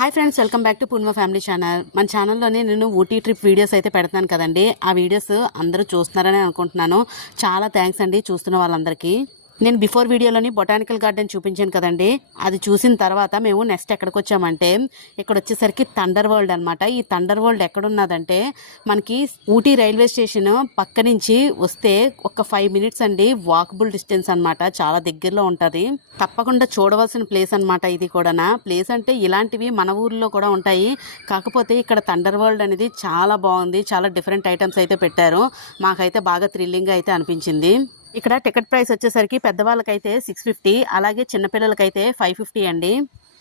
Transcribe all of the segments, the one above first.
Hi friends, welcome back to Purnima family channel. మన ఛానల్లోనే నేను Ooty trip videos అయితే పెడతాను కదండి. ఆ వీడియోస్ అందరూ చూస్తున్నారని అనుకుంటున్నాను. చాలా థ్యాంక్స్ అండి చూస్తున్న వాళ్ళందరికీ. నేను బిఫోర్ వీడియోలోని బొటానికల్ గార్డెన్ చూపించాను కదండి. అది చూసిన తర్వాత మేము నెక్స్ట్ ఎక్కడికి వచ్చామంటే ఇక్కడ వచ్చేసరికి థండర్ వరల్డ్ అనమాట. ఈ థండర్ వరల్డ్ ఎక్కడున్నదంటే మనకి ఊటీ రైల్వే స్టేషన్ పక్క నుంచి వస్తే ఒక 5 మినిట్స్ అండి వాకబుల్ డిస్టెన్స్ అనమాట. చాలా దగ్గరలో ఉంటుంది. తప్పకుండా చూడవలసిన ప్లేస్ అనమాట ఇది కూడా. ప్లేస్ అంటే ఇలాంటివి మన ఊర్లో కూడా ఉంటాయి. కాకపోతే ఇక్కడ థండర్ వరల్డ్ అనేది చాలా బాగుంది. చాలా డిఫరెంట్ ఐటమ్స్ అయితే పెట్టారు. మాకైతే బాగా థ్రిల్లింగ్గా అయితే అనిపించింది. ఇక్కడ టికెట్ ప్రైస్ వచ్చేసరికి పెద్దవాళ్ళకైతే 650, అలాగే చిన్నపిల్లలకైతే 550 అండి.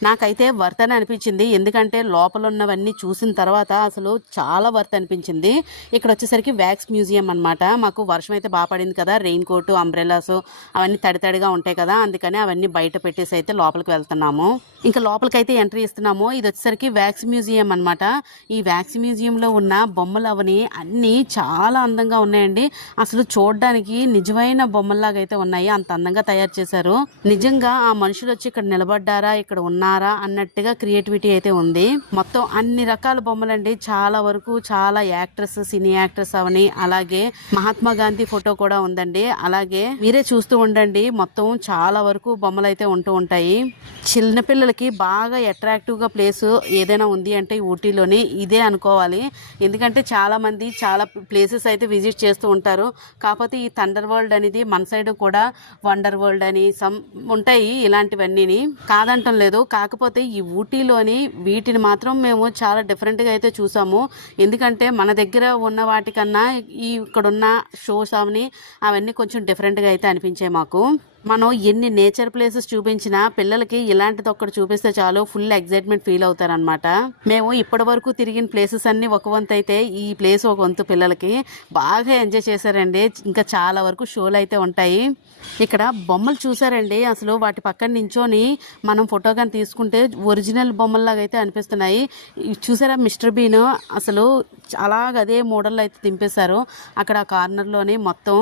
నాకైతే వర్త్ అని అనిపించింది. ఎందుకంటే లోపల ఉన్నవన్నీ చూసిన తర్వాత అసలు చాలా వర్త్ అనిపించింది. ఇక్కడ వచ్చేసరికి వ్యాక్స్ మ్యూజియం అనమాట. మాకు వర్షం అయితే బాగా పడింది కదా, రెయిన్ కోటు, అంబ్రెలాస్ అవన్నీ తడితడిగా ఉంటాయి కదా, అందుకని అవన్నీ బయట పెట్టేసి అయితే లోపలికి వెళ్తున్నాము. ఇంకా లోపలికైతే ఎంట్రీ ఇస్తున్నాము. ఇది వచ్చేసరికి వ్యాక్స్ మ్యూజియం అనమాట. ఈ వ్యాక్స్ మ్యూజియంలో ఉన్న బొమ్మలు అవని అన్నీ చాలా అందంగా ఉన్నాయండి. అసలు చూడడానికి నిజమైన బొమ్మల్లాగా అయితే ఉన్నాయి. అంత అందంగా తయారు చేశారు. నిజంగా ఆ మనుషులు వచ్చి ఇక్కడ నిలబడ్డారా, ఇక్కడ ఉన్నారా అన్నట్టుగా క్రియేటివిటీ అయితే ఉంది. మొత్తం అన్ని రకాల బొమ్మలండి. చాలా వరకు చాలా యాక్టర్స్, సినీ యాక్టర్స్ అవని, అలాగే మహాత్మా గాంధీ ఫోటో కూడా ఉందండి. అలాగే మీరే చూస్తూ ఉండండి, మొత్తం చాలా వరకు బొమ్మలు అయితే ఉంటూ ఉంటాయి. చిన్నపిల్లలకి బాగా అట్రాక్టివ్ గా ప్లేస్ ఏదైనా ఉంది అంటే ఊటీలోని ఇదే అనుకోవాలి. ఎందుకంటే చాలా మంది చాలా ప్లేసెస్ అయితే విజిట్ చేస్తూ ఉంటారు. కాకపోతే ఈ థండర్ వరల్డ్ అనేది మన సైడ్ కూడా వండర్ వరల్డ్ అని సమ్ ఉంటాయి. ఇలాంటివన్నీ కాదంటం లేదు. కాకపోతే ఈ ఊటీలోని వీటిని మాత్రం మేము చాలా డిఫరెంట్గా అయితే చూసాము. ఎందుకంటే మన దగ్గర ఉన్న వాటికన్నా ఇక్కడున్న షోస్ అవన్నీ కొంచెం డిఫరెంట్గా అయితే అనిపించాయి మాకు. మనం ఎన్ని నేచర్ ప్లేసెస్ చూపించినా పిల్లలకి ఇలాంటిది ఒక్కటి చూపిస్తే చాలు ఫుల్ ఎగ్జైట్మెంట్ ఫీల్ అవుతారనమాట. మేము ఇప్పటి వరకు తిరిగిన ప్లేసెస్ అన్ని ఒక వంతు అయితే ఈ ప్లేస్ ఒక వంతు పిల్లలకి బాగా ఎంజాయ్ చేశారండి. ఇంకా చాలా వరకు షోలు అయితే ఉంటాయి. ఇక్కడ బొమ్మలు చూసారండి, అసలు వాటి పక్కన నించొని మనం ఫోటో కానీ తీసుకుంటే ఒరిజినల్ బొమ్మల్లాగా అయితే అనిపిస్తున్నాయి. చూసారా మిస్టర్ బీన్, అసలు అలాగ అదే మోడల్లో అయితే దింపేశారు. అక్కడ కార్నర్లోని మొత్తం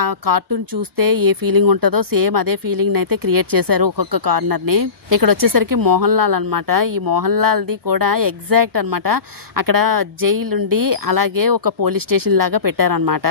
ఆ కార్టూన్ చూస్తే ఏ ఫీలింగ్ ఉంటుందో సేమ్ అదే ఫీలింగ్ అయితే క్రియేట్ చేశారు ఒక్కొక్క కార్నర్ని. ఇక్కడ వచ్చేసరికి మోహన్ లాల్ అనమాట. ఈ మోహన్ లాల్ది కూడా ఎగ్జాక్ట్ అనమాట. అక్కడ జైలు ఉండి అలాగే ఒక పోలీస్ స్టేషన్ లాగా పెట్టారనమాట.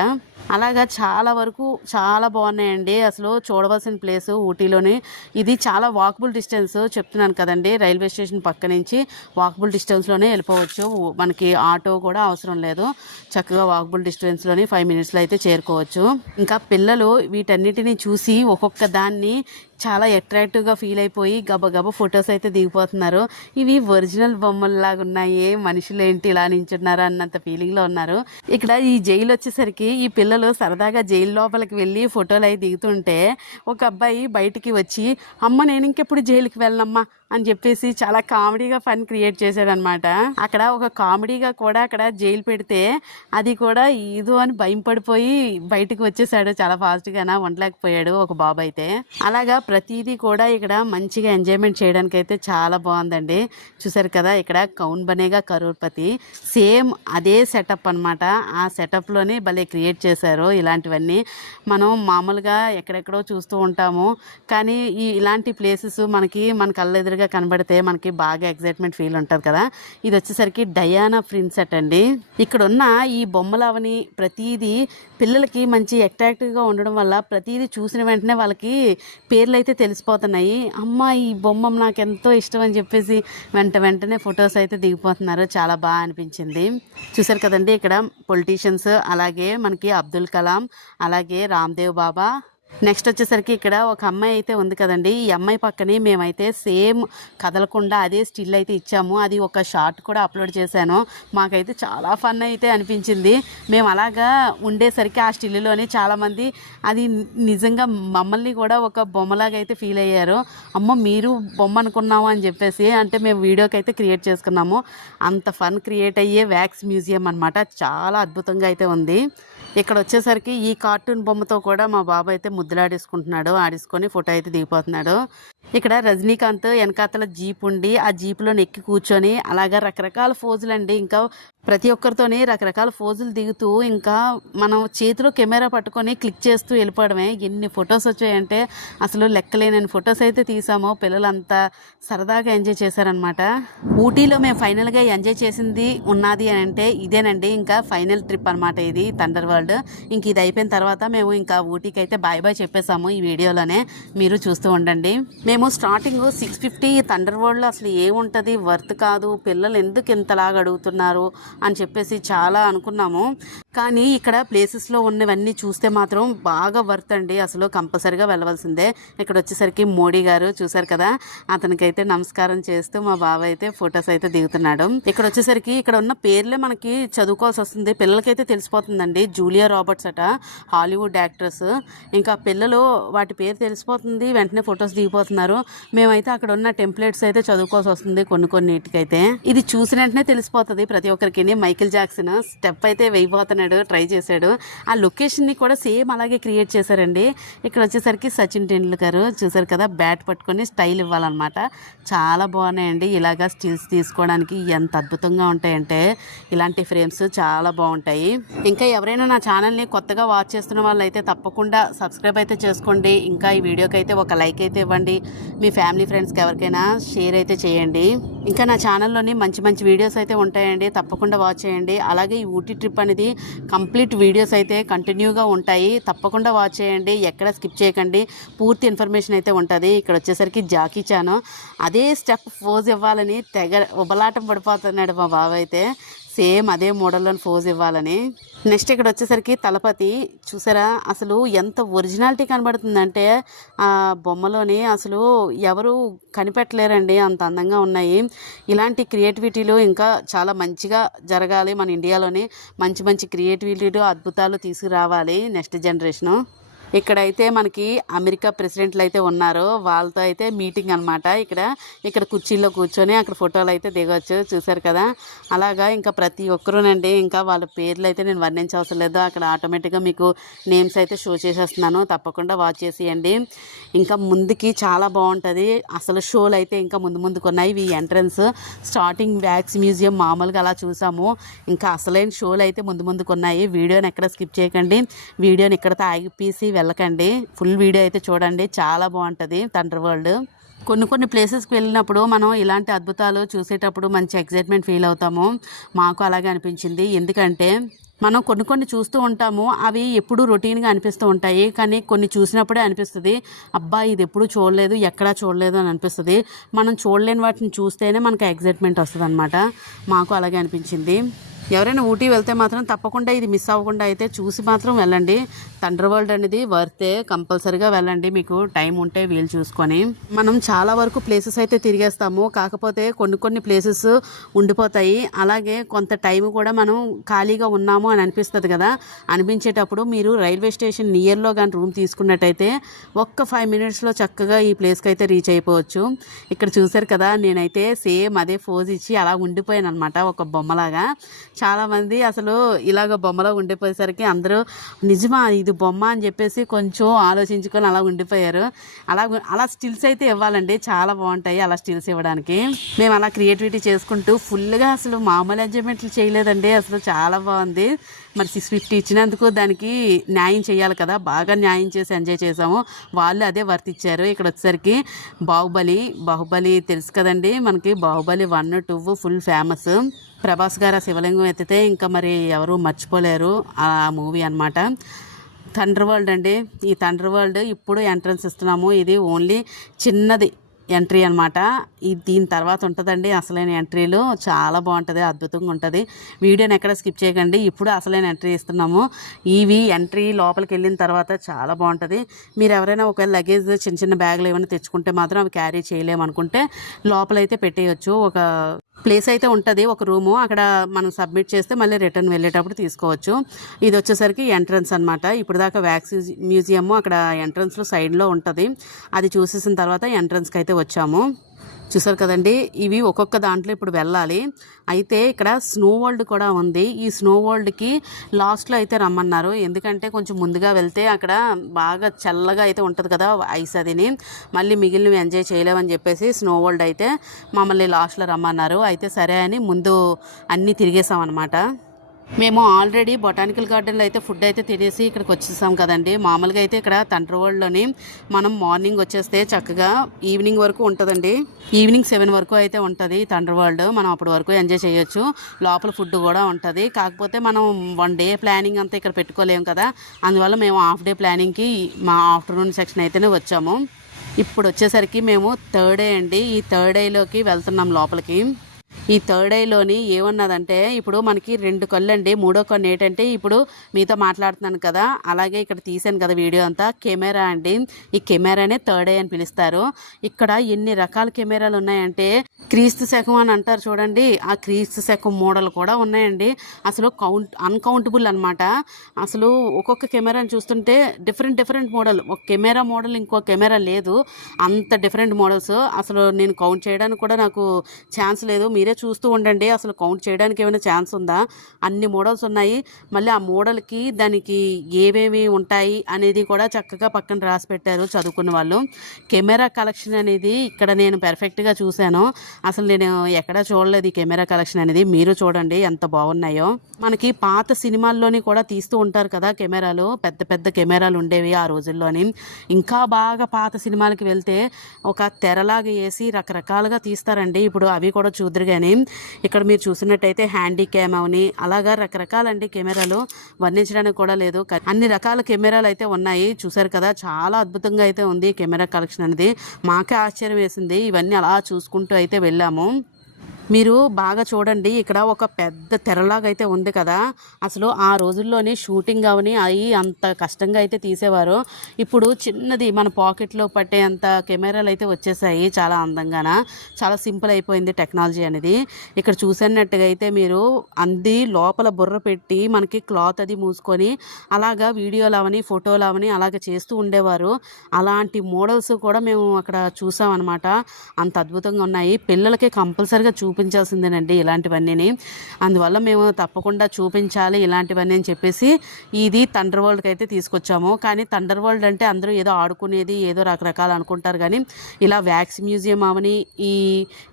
అలాగా చాలా వరకు చాలా బాగున్నాయండి. అసలు చూడవలసిన ప్లేస్ ఊటీలోని ఇది. చాలా వాకబుల్ డిస్టెన్స్ చెప్తున్నాను కదండి. రైల్వే స్టేషన్ పక్క నుంచి వాకబుల్ డిస్టెన్స్లోనే వెళ్ళిపోవచ్చు. మనకి ఆటో కూడా అవసరం లేదు. చక్కగా వాకబుల్ డిస్టెన్స్లోని 5 మినిట్స్లో అయితే చేరుకోవచ్చు. ఇంకా పిల్లలు వీటన్నిటిని చూసి ఒక్కొక్క దాన్ని చాలా అట్రాక్టివ్గా ఫీల్ అయిపోయి గబగబా ఫొటోస్ అయితే దిగిపోతున్నారు. ఇవి ఒరిజినల్ బొమ్మల్లాగా ఉన్నాయి, మనుషులు ఏంటి ఇలా నించున్నారు అన్నంత ఫీలింగ్లో ఉన్నారు. ఇక్కడ ఈ జైలు వచ్చేసరికి ఈ పిల్లలు సరదాగా జైలు లోపలికి వెళ్ళి ఫోటోలు అవి దిగుతుంటే ఒక అబ్బాయి బయటికి వచ్చి, అమ్మ నేను ఇంకెప్పుడు జైలుకి వెళ్ళనమ్మా అని చెప్పేసి చాలా కామెడీగా ఫన్ క్రియేట్ చేశాడనమాట. అక్కడ ఒక కామెడీగా కూడా అక్కడ జైలు పెడితే అది కూడా ఏదో అని భయం పడిపోయి బయటకు వచ్చేసాడు. చాలా ఫాస్ట్గా ఉండలేకపోయాడు ఒక బాబు అయితే. అలాగా ప్రతిదీ కూడా ఇక్కడ మంచిగా ఎంజాయ్మెంట్ చేయడానికి అయితే చాలా బాగుందండి. చూసారు కదా, ఇక్కడ కౌన్ బనేగా కరోడ్పతి సేమ్ అదే సెటప్ అనమాట. ఆ సెటప్లోనే భలే క్రియేట్ చేశారు. ఇలాంటివన్నీ మనం మామూలుగా ఎక్కడెక్కడో చూస్తూ ఉంటాము, కానీ ఇలాంటి ప్లేసెస్ మన కళ్ళెదురుగా కనబడితే మనకి బాగా ఎగ్జైట్మెంట్ ఫీల్ ఉంటుంది కదా. ఇది వచ్చేసరికి డయానా ప్రిన్సెట్ అండి. ఇక్కడ ఉన్న ఈ బొమ్మలు అవని ప్రతిదీ పిల్లలకి మంచి అట్రాక్టివ్గా ఉండడం వల్ల ప్రతిదీ చూసిన వెంటనే వాళ్ళకి పేర్లు అయితే తెలిసిపోతున్నాయి. అమ్మ ఈ బొమ్మ నాకు ఎంతో ఇష్టం అని చెప్పేసి వెంటనే ఫొటోస్ అయితే దిగిపోతున్నారు. చాలా బాగా అనిపించింది. చూసారు కదండి, ఇక్కడ పొలిటీషియన్స్, అలాగే మనకి అబ్దుల్ కలాం, అలాగే రామ్దేవ్ బాబా. నెక్స్ట్ వచ్చేసరికి ఇక్కడ ఒక అమ్మాయి అయితే ఉంది కదండి. ఈ అమ్మాయి పక్కనే మేమైతే సేమ్ కదలకుండా అదే స్టిల్ అయితే ఇచ్చాము. అది ఒక షార్ట్ కూడా అప్లోడ్ చేశాను. మాకైతే చాలా ఫన్ అయితే అనిపించింది. మేము అలాగా ఉండేసరికి ఆ స్టిల్లోని చాలామంది అది నిజంగా మమ్మల్ని కూడా ఒక బొమ్మలాగా అయితే ఫీల్ అయ్యారు. అమ్మ మీరు బొమ్మ అనుకున్నాము అని చెప్పేసి. అంటే మేము వీడియోకి అయితే క్రియేట్ చేసుకున్నాము. అంత ఫన్ క్రియేట్ అయ్యే వ్యాక్స్ మ్యూజియం అనమాట. చాలా అద్భుతంగా అయితే ఉంది. ఇక్కడ వచ్చేసరికి ఈ కార్టూన్ బొమ్మతో కూడా మా బాబు అయితే ముద్దులాడేసుకుంటున్నాడు. ఆడేసుకొని ఫోటో అయితే దిగిపోతున్నాడు. ఇక్కడ రజనీకాంత్ వెనకాతల జీప్ ఉండి ఆ జీపులో ఎక్కి కూర్చొని అలాగా రకరకాల ఫోజులు అండి. ఇంకా ప్రతి ఒక్కరితోని రకరకాల ఫోజులు దిగుతూ ఇంకా మనం చేతిలో కెమెరా పట్టుకొని క్లిక్ చేస్తూ వెళ్ళిపోవడమే. ఎన్ని ఫొటోస్ వచ్చాయంటే అసలు లెక్కలేనన్ని ఫొటోస్ అయితే తీసామో. పిల్లలంతా సరదాగా ఎంజాయ్ చేశారనమాట. ఊటీలో మేము ఫైనల్గా ఎంజాయ్ చేసింది ఉన్నది అని అంటే ఇదేనండి. ఇంకా ఫైనల్ ట్రిప్ అనమాట ఇది, థండర్ వరల్డ్. ఇంక ఇది అయిపోయిన తర్వాత మేము ఇంకా ఊటీకి అయితే బాయ్ బాయ్ చెప్పేసాము. ఈ వీడియోలోనే మీరు చూస్తూ ఉండండి. మేము స్టార్టింగ్ 650 థండర్ వరల్డ్లో అసలు ఏముంటుంది, వర్త్ కాదు, పిల్లలు ఎందుకు ఇంతలాగా అడుగుతున్నారు అని చెప్పేసి చాలా అనుకున్నాము. కానీ ఇక్కడ ప్లేసెస్లో ఉన్నవన్నీ చూస్తే మాత్రం బాగా వర్త్ అండి. అసలు కంపల్సరిగా వెళ్ళవలసిందే. ఇక్కడ వచ్చేసరికి మోడీ గారు చూసారు కదా, అతనికైతే నమస్కారం చేస్తూ మా బావ అయితే ఫొటోస్ అయితే దిగుతున్నాడు. ఇక్కడ వచ్చేసరికి ఇక్కడ ఉన్న పేర్లే మనకి చదువుకోవాల్సి వస్తుంది. పిల్లలకైతే తెలిసిపోతుందండి. జూలియా రాబర్ట్స్ అట, హాలీవుడ్ యాక్ట్రెస్. ఇంకా పిల్లలు వాటి పేరు తెలిసిపోతుంది, వెంటనే ఫొటోస్ దిగిపోతున్నారు. మేమైతే అక్కడ ఉన్న టెంప్లెట్స్ అయితే చదువుకోవాల్సి వస్తుంది కొన్నిటికైతే. ఇది చూసిన వెంటనే తెలిసిపోతుంది ప్రతి ఒక్కరికి. మైకేల్ జాక్సన్ స్టెప్ అయితే వేయబోతున్నాడు, ట్రై చేశాడు. ఆ లొకేషన్ని కూడా సేమ్ అలాగే క్రియేట్ చేశారండి. ఇక్కడ వచ్చేసరికి సచిన్ టెండూల్కర్ చూసారు కదా, బ్యాట్ పట్టుకొని స్టైల్ ఇవ్వాలన్నమాట. చాలా బాగున్నాయండి. ఇలాగా స్టిల్స్ తీసుకోవడానికి ఎంత అద్భుతంగా ఉంటాయంటే ఇలాంటి ఫ్రేమ్స్ చాలా బాగుంటాయి. ఇంకా ఎవరైనా నా ఛానల్ని కొత్తగా వాచ్ చేస్తున్న వాళ్ళు అయితే తప్పకుండా సబ్స్క్రైబ్ అయితే చేసుకోండి. ఇంకా ఈ వీడియోకి అయితే ఒక లైక్ అయితే ఇవ్వండి. మీ ఫ్యామిలీ ఫ్రెండ్స్కి ఎవరికైనా షేర్ అయితే చేయండి. ఇంకా నా ఛానల్లోని మంచి మంచి వీడియోస్ అయితే ఉంటాయండి, తప్పకుండా వాచ్ చేయండి. అలాగే ఈ ఊటీ ట్రిప్ అనేది కంప్లీట్ వీడియోస్ అయితే కంటిన్యూగా ఉంటాయి, తప్పకుండా వాచ్ చేయండి. ఎక్కడ స్కిప్ చేయకండి, పూర్తి ఇన్ఫర్మేషన్ అయితే ఉంటుంది. ఇక్కడ వచ్చేసరికి జాకీ చాన్ అదే స్టెప్ ఫోజ్ ఇవ్వాలని తెగ ఉబలాటం పడిపోతున్నాడు మా బావ అయితే. సేమ్ అదే మోడల్లోని ఫోజ్ ఇవ్వాలని. నెక్స్ట్ ఇక్కడ వచ్చేసరికి తలపతి చూసారా, అసలు ఎంత ఒరిజినాలిటీ కనబడుతుందంటే ఆ బొమ్మలోని అసలు ఎవరు కనిపెట్టలేరండి, అంత అందంగా ఉన్నాయి. ఇలాంటి క్రియేటివిటీలు ఇంకా చాలా మంచిగా జరగాలి. మన ఇండియాలోని మంచి మంచి క్రియేటివిటీలు అద్భుతాలు తీసుకురావాలి నెక్స్ట్ జనరేషను. ఇక్కడైతే మనకి అమెరికా ప్రెసిడెంట్లు అయితే ఉన్నారు, వాళ్ళతో అయితే మీటింగ్ అనమాట. ఇక్కడ కుర్చీల్లో కూర్చొని అక్కడ ఫోటోలు అయితే దిగవచ్చు చూసారు కదా. అలాగా ఇంకా ప్రతి ఒక్కరూనండి, ఇంకా వాళ్ళ పేర్లు అయితే నేను వర్ణించవసరం లేదు, అక్కడ ఆటోమేటిక్గా మీకు నేమ్స్ అయితే షో చేసేస్తున్నాను, తప్పకుండా వాచ్ చేసేయండి. ఇంకా ముందుకి చాలా బాగుంటుంది. అసలు షోలు అయితే ఇంకా ముందుకు ఉన్నాయి. ఇవి ఎంట్రన్స్, స్టార్టింగ్ వ్యాక్స్ మ్యూజియం మామూలుగా అలా చూసాము. ఇంకా అసలైన షోలు అయితే ముందుకు ఉన్నాయి. వీడియోని ఎక్కడ స్కిప్ చేయకండి, వీడియోని ఇక్కడతో ఆగిపేసి వెళ్ళకండి, ఫుల్ వీడియో అయితే చూడండి, చాలా బాగుంటుంది థండర్ వరల్డ్. కొన్ని ప్లేసెస్కి వెళ్ళినప్పుడు మనం ఇలాంటి అద్భుతాలు చూసేటప్పుడు మంచి ఎగ్జైట్మెంట్ ఫీల్ అవుతాము. మాకు అలాగే అనిపించింది. ఎందుకంటే మనం కొన్ని చూస్తూ ఉంటాము, అవి ఎప్పుడు రొటీన్గా అనిపిస్తూ ఉంటాయి. కానీ కొన్ని చూసినప్పుడే అనిపిస్తుంది, అబ్బా ఇది ఎప్పుడు చూడలేదు, ఎక్కడా చూడలేదు అని అనిపిస్తుంది. మనం చూడలేని వాటిని చూస్తేనే మనకు ఎగ్జైట్మెంట్ వస్తుంది అనమాట. మాకు అలాగే అనిపించింది. ఎవరైనా ఊటీ వెళ్తే మాత్రం తప్పకుండా ఇది మిస్ అవ్వకుండా అయితే చూసి మాత్రం వెళ్ళండి. థండర్ వరల్డ్ అనేది వర్తే, కంపల్సరీగా వెళ్ళండి మీకు టైం ఉంటే వీలు చూసుకొని. మనం చాలా వరకు ప్లేసెస్ అయితే తిరిగేస్తాము, కాకపోతే కొన్ని ప్లేసెస్ ఉండిపోతాయి. అలాగే కొంత టైం కూడా మనం ఖాళీగా ఉన్నాము అని అనిపిస్తుంది కదా, అనిపించేటప్పుడు మీరు రైల్వే స్టేషన్ నియర్లో కానీ రూమ్ తీసుకున్నట్టయితే ఒక్క 5 మినిట్స్లో చక్కగా ఈ ప్లేస్కి అయితే రీచ్ అయిపోవచ్చు. ఇక్కడ చూసారు కదా, నేనైతే సేమ్ అదే ఫోజ్ ఇచ్చి అలా ఉండిపోయాను అనమాట, ఒక బొమ్మలాగా. చాలామంది అసలు ఇలాగ బొమ్మలో ఉండిపోయేసరికి అందరూ నిజమా ఇది బొమ్మ అని చెప్పేసి కొంచెం ఆలోచించుకొని అలా ఉండిపోయారు. అలా స్టిల్స్ అయితే ఇవ్వాలండి, చాలా బాగుంటాయి అలా స్టిల్స్ ఇవ్వడానికి. మేము అలా క్రియేటివిటీ చేసుకుంటూ ఫుల్గా అసలు మామూలు ఎంజాయ్మెంట్లు చేయలేదండి, అసలు చాలా బాగుంది. మరి 650 ఇచ్చినందుకు దానికి న్యాయం చేయాలి కదా, బాగా న్యాయం చేసి ఎంజాయ్ చేసాము. వాళ్ళు అదే వర్త్ ఇచ్చారు. ఇక్కడ వచ్చేసరికి బాహుబలి తెలుసు కదండి మనకి, బాహుబలి 1, 2 ఫుల్ ఫేమస్. ప్రభాస్ గారు ఆ శివలింగం ఎత్తితే ఇంకా మరి ఎవరు మర్చిపోలేరు ఆ మూవీ అనమాట. థండర్ వరల్డ్ అండి, ఈ థండర్ వరల్డ్ ఇప్పుడు ఎంట్రన్స్ ఇస్తున్నాము. ఇది ఓన్లీ చిన్నది ఎంట్రీ అనమాట. దీని తర్వాత ఉంటుందండి అసలైన ఎంట్రీలు, చాలా బాగుంటుంది, అద్భుతంగా ఉంటుంది. వీడియోని ఎక్కడ స్కిప్ చేయకండి, ఇప్పుడు అసలైన ఎంట్రీ ఇస్తున్నాము. ఇవి ఎంట్రీ లోపలికి వెళ్ళిన తర్వాత చాలా బాగుంటుంది. మీరు ఎవరైనా ఒకవేళ లగేజ్ చిన్న బ్యాగులు ఏమైనా తెచ్చుకుంటే మాత్రం అవి క్యారీ చేయలేమనుకుంటే లోపలైతే పెట్టేయచ్చు. ఒక ప్లేస్ అయితే ఉంటుంది, ఒక రూము, అక్కడ మనం సబ్మిట్ చేస్తే మళ్ళీ రిటర్న్ వెళ్ళేటప్పుడు తీసుకోవచ్చు. ఇది వచ్చేసరికి ఎంట్రన్స్ అనమాట. ఇప్పుడు దాకా వ్యాక్స్ మ్యూజియం అక్కడ ఎంట్రన్స్లో సైడ్లో ఉంటుంది, అది చూసేసిన తర్వాత ఎంట్రన్స్కి అయితే వచ్చాము. చూసారు కదండి, ఇవి ఒక్కొక్క దాంట్లో ఇప్పుడు వెళ్ళాలి. అయితే ఇక్కడ స్నో వరల్డ్ కూడా ఉంది. ఈ స్నో వరల్డ్కి లాస్ట్లో అయితే రమ్మన్నారు. ఎందుకంటే కొంచెం ముందుగా వెళ్తే అక్కడ బాగా చల్లగా అయితే ఉంటుంది కదా ఐస్, అదిని మళ్ళీ మిగిలినవి ఎంజాయ్ చేయలేమని చెప్పేసి స్నో వరల్డ్ అయితే మమ్మల్ని లాస్ట్లో రమ్మన్నారు. అయితే సరే అని ముందు అన్నీ తిరిగేసాం అనమాట. మేము ఆల్రెడీ బొటానికల్ గార్డెన్లో అయితే ఫుడ్ అయితే తినేసి ఇక్కడికి వచ్చేసాం కదండి. మామూలుగా అయితే ఇక్కడ థండర్ వరల్డ్లోని మనం మార్నింగ్ వచ్చేస్తే చక్కగా ఈవినింగ్ వరకు ఉంటుందండి. ఈవినింగ్ 7 వరకు అయితే ఉంటుంది థండర్ వరల్డ్. మనం అప్పటి వరకు ఎంజాయ్ చేయొచ్చు. లోపల ఫుడ్ కూడా ఉంటుంది. కాకపోతే మనం 1 డే ప్లానింగ్ అంతా ఇక్కడ పెట్టుకోలేము కదా, అందువల్ల మేము హాఫ్ డే ప్లానింగ్కి మా ఆఫ్టర్నూన్ సెక్షన్ అయితేనే వచ్చాము. ఇప్పుడు వచ్చేసరికి మేము 3rd డే అండి. ఈ 3rd డేలోకి వెళ్తున్నాం లోపలికి. ఈ 3rd డేలోని ఏమన్నదంటే, ఇప్పుడు మనకి 2 కళ్ళు అండి. 3వ కన్ను ఏంటంటే ఇప్పుడు మీతో మాట్లాడుతున్నాను కదా, అలాగే ఇక్కడ తీసాను కదా వీడియో అంతా, కెమెరా అండి. ఈ కెమెరానే 3rd డే అని పిలుస్తారు. ఇక్కడ ఎన్ని రకాల కెమెరాలు ఉన్నాయంటే, క్రీస్తు శకం అని అంటారు చూడండి, ఆ క్రీస్తు శకం మోడల్ కూడా ఉన్నాయండి. అసలు అన్కౌంటబుల్ అనమాట. అసలు ఒక్కొక్క కెమెరాని చూస్తుంటే డిఫరెంట్ మోడల్, ఒక కెమెరా మోడల్ ఇంకో కెమెరా లేదు, అంత డిఫరెంట్ మోడల్స్. అసలు నేను కౌంట్ చేయడానికి కూడా నాకు ఛాన్స్ లేదు. మీరే చూస్తూ ఉండండి, అసలు కౌంట్ చేయడానికి ఏమైనా ఛాన్స్ ఉందా, అన్ని మోడల్స్ ఉన్నాయి. మళ్ళీ ఆ మోడల్కి దానికి ఏవేమి ఉంటాయి అనేది కూడా చక్కగా పక్కన రాసి పెట్టారు చదువుకున్న వాళ్ళు. కెమెరా కలెక్షన్ అనేది ఇక్కడ నేను పెర్ఫెక్ట్గా చూశాను. అసలు నేను ఎక్కడా చూడలేదు ఈ కెమెరా కలెక్షన్ అనేది. మీరు చూడండి ఎంత బాగున్నాయో. మనకి పాత సినిమాల్లోని కూడా తీస్తూ ఉంటారు కదా కెమెరాలు, పెద్ద కెమెరాలు ఉండేవి ఆ రోజుల్లోని. ఇంకా బాగా పాత సినిమాలకి వెళ్తే ఒక తెరలాగా వేసి రకరకాలుగా తీస్తారండి. ఇప్పుడు అవి కూడా చూద్దరు. కానీ ఇక్కడ మీరు చూసినట్టయితే హ్యాండీ క్యామ్ అవని అలాగా రకరకాలండి కెమెరాలు, వర్ణించడానికి కూడా లేదు. అన్ని రకాల కెమెరాలు అయితే ఉన్నాయి. చూసారు కదా, చాలా అద్భుతంగా అయితే ఉంది కెమెరా కలెక్షన్ అనేది. మాకే ఆశ్చర్యం వేసింది. ఇవన్నీ అలా చూసుకుంటూ అయితే వెళ్ళాము. మీరు బాగా చూడండి, ఇక్కడ ఒక పెద్ద తెరలాగా అయితే ఉంది కదా, అసలు ఆ రోజుల్లోనే షూటింగ్ అవని అవి అంత కష్టంగా అయితే తీసేవారు. ఇప్పుడు చిన్నది మన పాకెట్లో పట్టేంత కెమెరాలు అయితే వచ్చేసాయి. చాలా అందంగాన, చాలా సింపుల్ అయిపోయింది టెక్నాలజీ అనేది. ఇక్కడ చూసినట్టుగా అయితే మీరు అంది లోపల బుర్ర పెట్టి మనకి క్లాత్ అది మూసుకొని అలాగా వీడియోలు అవని ఫోటోలు అవని అలాగ చేస్తూ ఉండేవారు. అలాంటి మోడల్స్ కూడా మేము అక్కడ చూసామన్నమాట. అంత అద్భుతంగా ఉన్నాయి. పిల్లలకి కంపల్సరిగా చూపించాల్సిందేనండి ఇలాంటివన్నీ. అందువల్ల మేము తప్పకుండా చూపించాలి ఇలాంటివన్నీ అని చెప్పేసి ఇది థండర్ వరల్డ్కి అయితే తీసుకొచ్చాము. కానీ థండర్ వరల్డ్ అంటే అందరూ ఏదో ఆడుకునేది ఏదో రకరకాలు అనుకుంటారు, కానీ ఇలా వ్యాక్స్ మ్యూజియం అవని ఈ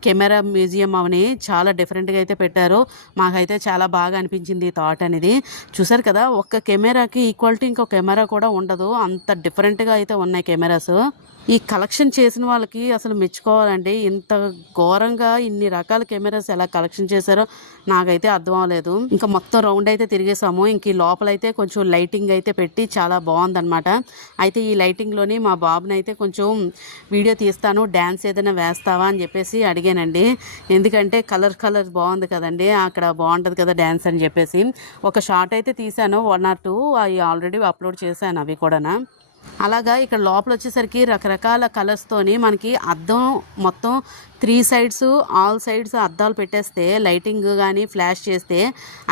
కెమెరా మ్యూజియం అవని చాలా డిఫరెంట్గా అయితే పెట్టారు. మాకైతే చాలా బాగా అనిపించింది ఈ థాట్ అనేది. చూసారు కదా, ఒక్క కెమెరాకి ఈక్వాలిటీ ఇంకో కెమెరా కూడా ఉండదు, అంత డిఫరెంట్గా అయితే ఉన్నాయి కెమెరాస్. ఈ కలెక్షన్ చేసిన వాళ్ళకి అసలు మెచ్చుకోవాలండి. ఇంత ఘోరంగా ఇన్ని రకాల కెమెరాస్ ఎలా కలెక్షన్ చేశారో నాకైతే అర్థం అవ్వలేదు. ఇంకా మొత్తం రౌండ్ అయితే తిరిగేసాము. ఇంక ఈ లోపలైతే కొంచెం లైటింగ్ అయితే పెట్టి చాలా బాగుందన్నమాట. అయితే ఈ లైటింగ్లోని మా బాబుని అయితే కొంచెం వీడియో తీస్తాను, డ్యాన్స్ ఏదైనా వేస్తావా అని చెప్పేసి అడిగానండి. ఎందుకంటే కలర్ బాగుంది కదండి, అక్కడ బాగుంటుంది కదా డ్యాన్స్ అని చెప్పేసి ఒక షార్ట్ అయితే తీశాను. 1 or 2 అవి ఆల్రెడీ అప్లోడ్ చేశాను అవి కూడా. అలాగా ఇక్కడ లోపల వచ్చేసరికి రకరకాల కలర్స్తోని మనకి అద్దం మొత్తం 3 సైడ్స్ ఆల్ సైడ్స్ అద్దాలు పెట్టేస్తే లైటింగ్ కానీ ఫ్లాష్ చేస్తే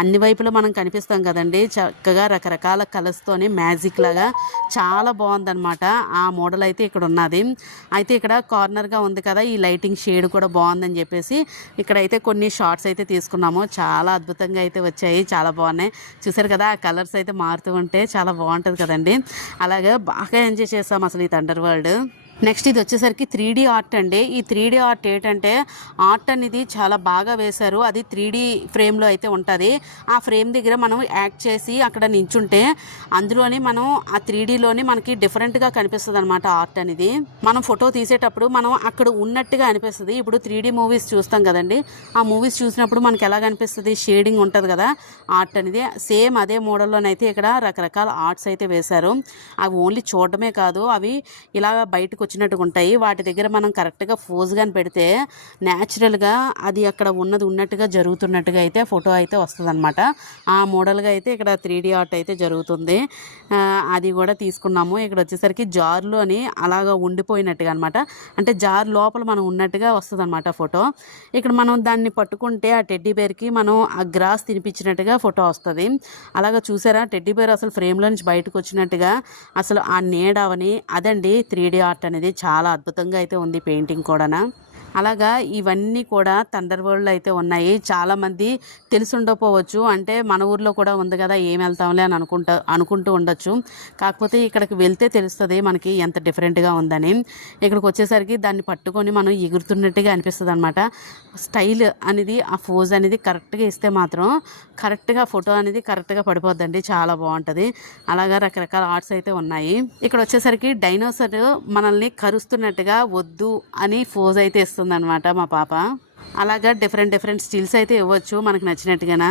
అన్ని వైపులా మనం కనిపిస్తాం కదండి. చక్కగా రకరకాల కలర్స్తోని మ్యాజిక్ లాగా చాలా బాగుందన్నమాట. ఆ మోడల్ అయితే ఇక్కడ ఉన్నది. అయితే ఇక్కడ కార్నర్గా ఉంది కదా, ఈ లైటింగ్ షేడ్ కూడా బాగుందని చెప్పేసి ఇక్కడైతే కొన్ని షార్ట్స్ అయితే తీసుకున్నాము. చాలా అద్భుతంగా అయితే వచ్చాయి, చాలా బాగున్నాయి. చూసారు కదా, ఆ కలర్స్ అయితే మారుతూ ఉంటే చాలా బాగుంటుంది కదండి. అలాగే బాగా ఎంజాయ్ చేసాం అసలు ఈ థండర్ వరల్డ్. నెక్స్ట్ ఇది వచ్చేసరికి 3D ఆర్ట్ అండి. ఈ 3D ఆర్ట్ ఏంటంటే ఆర్ట్ అనేది చాలా బాగా వేశారు. అది 3D ఫ్రేమ్లో అయితే ఉంటుంది. ఆ ఫ్రేమ్ దగ్గర మనం యాక్ట్ చేసి అక్కడ నించుంటే అందులోని మనం ఆ 3Dలోని మనకి డిఫరెంట్గా కనిపిస్తుంది అనమాట ఆర్ట్ అనేది. మనం ఫోటో తీసేటప్పుడు మనం అక్కడ ఉన్నట్టుగా అనిపిస్తుంది. ఇప్పుడు 3D మూవీస్ చూస్తాం కదండి, ఆ మూవీస్ చూసినప్పుడు మనకి ఎలా కనిపిస్తుంది, షేడింగ్ ఉంటుంది కదా ఆర్ట్ అనేది. సేమ్ అదే మోడల్లోనైతే ఇక్కడ రకరకాల ఆర్ట్స్ అయితే వేశారు. అవి ఓన్లీ చూడటమే కాదు, అవి ఇలా బయటకు వచ్చినట్టుగా ఉంటాయి. వాటి దగ్గర మనం కరెక్ట్గా ఫోజ్గా పెడితే న్యాచురల్గా అది అక్కడ ఉన్నట్టుగా జరుగుతున్నట్టుగా అయితే ఫోటో అయితే వస్తుంది అనమాట. ఆ మోడల్గా అయితే ఇక్కడ 3D ఆర్ట్ అయితే జరుగుతుంది. అది కూడా తీసుకున్నాము. ఇక్కడ వచ్చేసరికి జార్లోని అలాగా ఉండిపోయినట్టుగా అనమాట, అంటే జార్ లోపల మనం ఉన్నట్టుగా వస్తుంది అనమాట ఫోటో. ఇక్కడ మనం దాన్ని పట్టుకుంటే ఆ టెడ్డీ బేర్కి మనం ఆ గ్రాస్ తినిపించినట్టుగా ఫోటో వస్తుంది. అలాగా చూసారా, టెడ్డీ బేర్ అసలు ఫ్రేమ్లో నుంచి బయటకు వచ్చినట్టుగా అసలు ఆ నీడ అవని అదండి 3D ఆర్ట్ అనేది. చాలా అద్భుతంగా అయితే ఉంది పెయింటింగ్ కూడా. అలాగా ఇవన్నీ కూడా థండర్ వరల్డ్ అయితే ఉన్నాయి. చాలామంది తెలిసుండకపోవచ్చు, అంటే మన ఊర్లో కూడా ఉంది కదా ఏం వెళ్తాంలే అని అనుకుంటూ ఉండొచ్చు. కాకపోతే ఇక్కడికి వెళ్తే తెలుస్తుంది మనకి ఎంత డిఫరెంట్గా ఉందని. ఇక్కడికి వచ్చేసరికి దాన్ని పట్టుకొని మనం ఎగురుతున్నట్టుగా అనిపిస్తుంది అనమాట. స్టైల్ అనేది ఆ పోజ్ అనేది కరెక్ట్గా ఇస్తే మాత్రం కరెక్ట్గా ఫోటో అనేది కరెక్ట్గా పడిపోద్దండి, చాలా బాగుంటుంది. అలాగా రకరకాల ఆర్ట్స్ అయితే ఉన్నాయి. ఇక్కడ వచ్చేసరికి డైనోసర్ మనల్ని కరుస్తున్నట్టుగా వద్దు అని పోజ్ అయితే ఇస్తుంది అనమాట మా పాప. అలాగా డిఫరెంట్ స్టిల్స్ అయితే ఇవ్వచ్చు మనకు నచ్చినట్టుగా.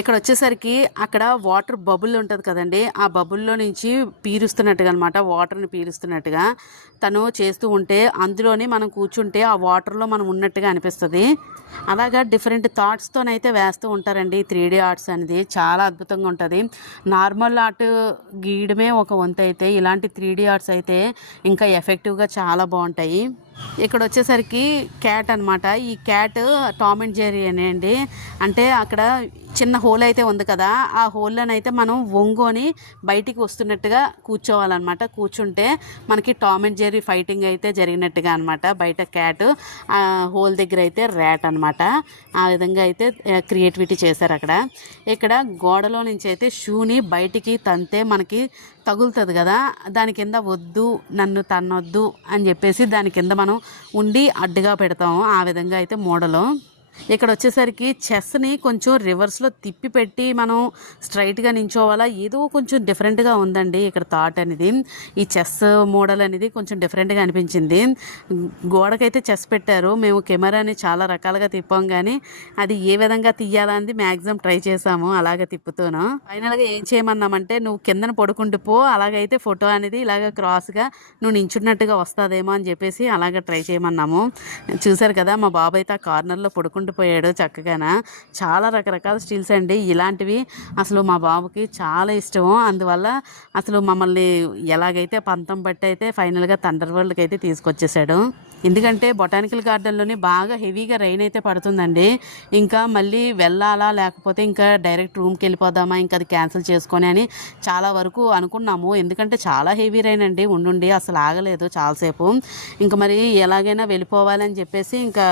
ఇక్కడ వచ్చేసరికి అక్కడ వాటర్ బబుల్ ఉంటుంది కదండి, ఆ బబుల్లో నుంచి పీలుస్తున్నట్టుగా అనమాట, వాటర్ని పీలుస్తున్నట్టుగా తను చేస్తూ ఉంటే అందులోని మనం కూర్చుంటే ఆ వాటర్లో మనం ఉన్నట్టుగా అనిపిస్తుంది. అలాగా డిఫరెంట్ థాట్స్తోనైతే వేస్తూ ఉంటారండి 3D ఆర్ట్స్ అనేది, చాలా అద్భుతంగా ఉంటుంది. నార్మల్ ఆర్ట్ గీయడమే ఒక వంతు అయితే ఇలాంటి 3D ఆర్ట్స్ అయితే ఇంకా ఎఫెక్టివ్గా చాలా బాగుంటాయి. ఇక్కడ వచ్చేసరికి క్యాట్ అనమాట. ఈ క్యాట్ టామ్ అండ్ జెర్రీ అండి. అంటే అక్కడ చిన్న హోల్ అయితే ఉంది కదా, ఆ హోల్లోనైతే మనం ఒంగోని బయటికి వస్తున్నట్టుగా కూర్చోవాలన్నమాట. కూర్చుంటే మనకి టామ్ అండ్ జెర్రీ ఫైటింగ్ అయితే జరిగినట్టుగా అనమాట. బయట క్యాట్, ఆ హోల్ దగ్గర అయితే ర్యాట్ అనమాట. ఆ విధంగా అయితే క్రియేటివిటీ చేశారు అక్కడ. ఇక్కడ గోడలో నుంచి అయితే షూని బయటికి తంతే మనకి తగులుతుంది కదా, దాని కింద వద్దు నన్ను తన్నొద్దు అని చెప్పేసి దాని కింద మనం ఉండి అడ్డుగా పెడతాము. ఆ విధంగా అయితే మోడలు. ఇక్కడ వచ్చేసరికి చెస్ని కొంచెం రివర్స్లో తిప్పి పెట్టి మనం స్ట్రైట్గా నించోవాలా, ఏదో కొంచెం డిఫరెంట్గా ఉందండి ఇక్కడ థాట్ అనేది. ఈ చెస్ మోడల్ అనేది కొంచెం డిఫరెంట్గా అనిపించింది. గోడకైతే చెస్ పెట్టారు. మేము కెమెరాని చాలా రకాలుగా తిప్పాం, కానీ అది ఏ విధంగా తీయాలని మ్యాక్సిమం ట్రై చేసాము అలాగే తిప్పుతూను. ఫైనల్గా ఏం చేయమన్నామంటే, నువ్వు కిందన పడుకుంటూ పో, అలాగైతే ఫోటో అనేది ఇలాగ క్రాస్గా నువ్వు నించున్నట్టుగా వస్తుందేమో అని చెప్పేసి అలాగ ట్రై చేయమన్నాము. చూసారు కదా మా బాబు అయితే ఆ కార్నర్లో పడుకుంటూ పోయాడు చక్కగానా. చాలా రకరకాల స్టిల్స్ అండి ఇలాంటివి, అసలు మా బాబుకి చాలా ఇష్టము. అందువల్ల అసలు మమ్మల్ని ఎలాగైతే పంతం బట్టి అయితే ఫైనల్గా థండర్ వరల్డ్కి అయితే తీసుకొచ్చేసాడు. ఎందుకంటే బొటానికల్ గార్డెన్లోని బాగా హెవీగా రైన్ అయితే పడుతుందండి. ఇంకా మళ్ళీ వెళ్ళాలా లేకపోతే ఇంకా డైరెక్ట్ రూమ్కి వెళ్ళిపోదామా, ఇంకా అది క్యాన్సిల్ చేసుకొని అని చాలా వరకు అనుకున్నాము. ఎందుకంటే చాలా హెవీ రైన్ అండి, ఉండుండి అసలు ఆగలేదు చాలాసేపు. ఇంకా మరి ఎలాగైనా వెళ్ళిపోవాలని చెప్పేసి ఇంకా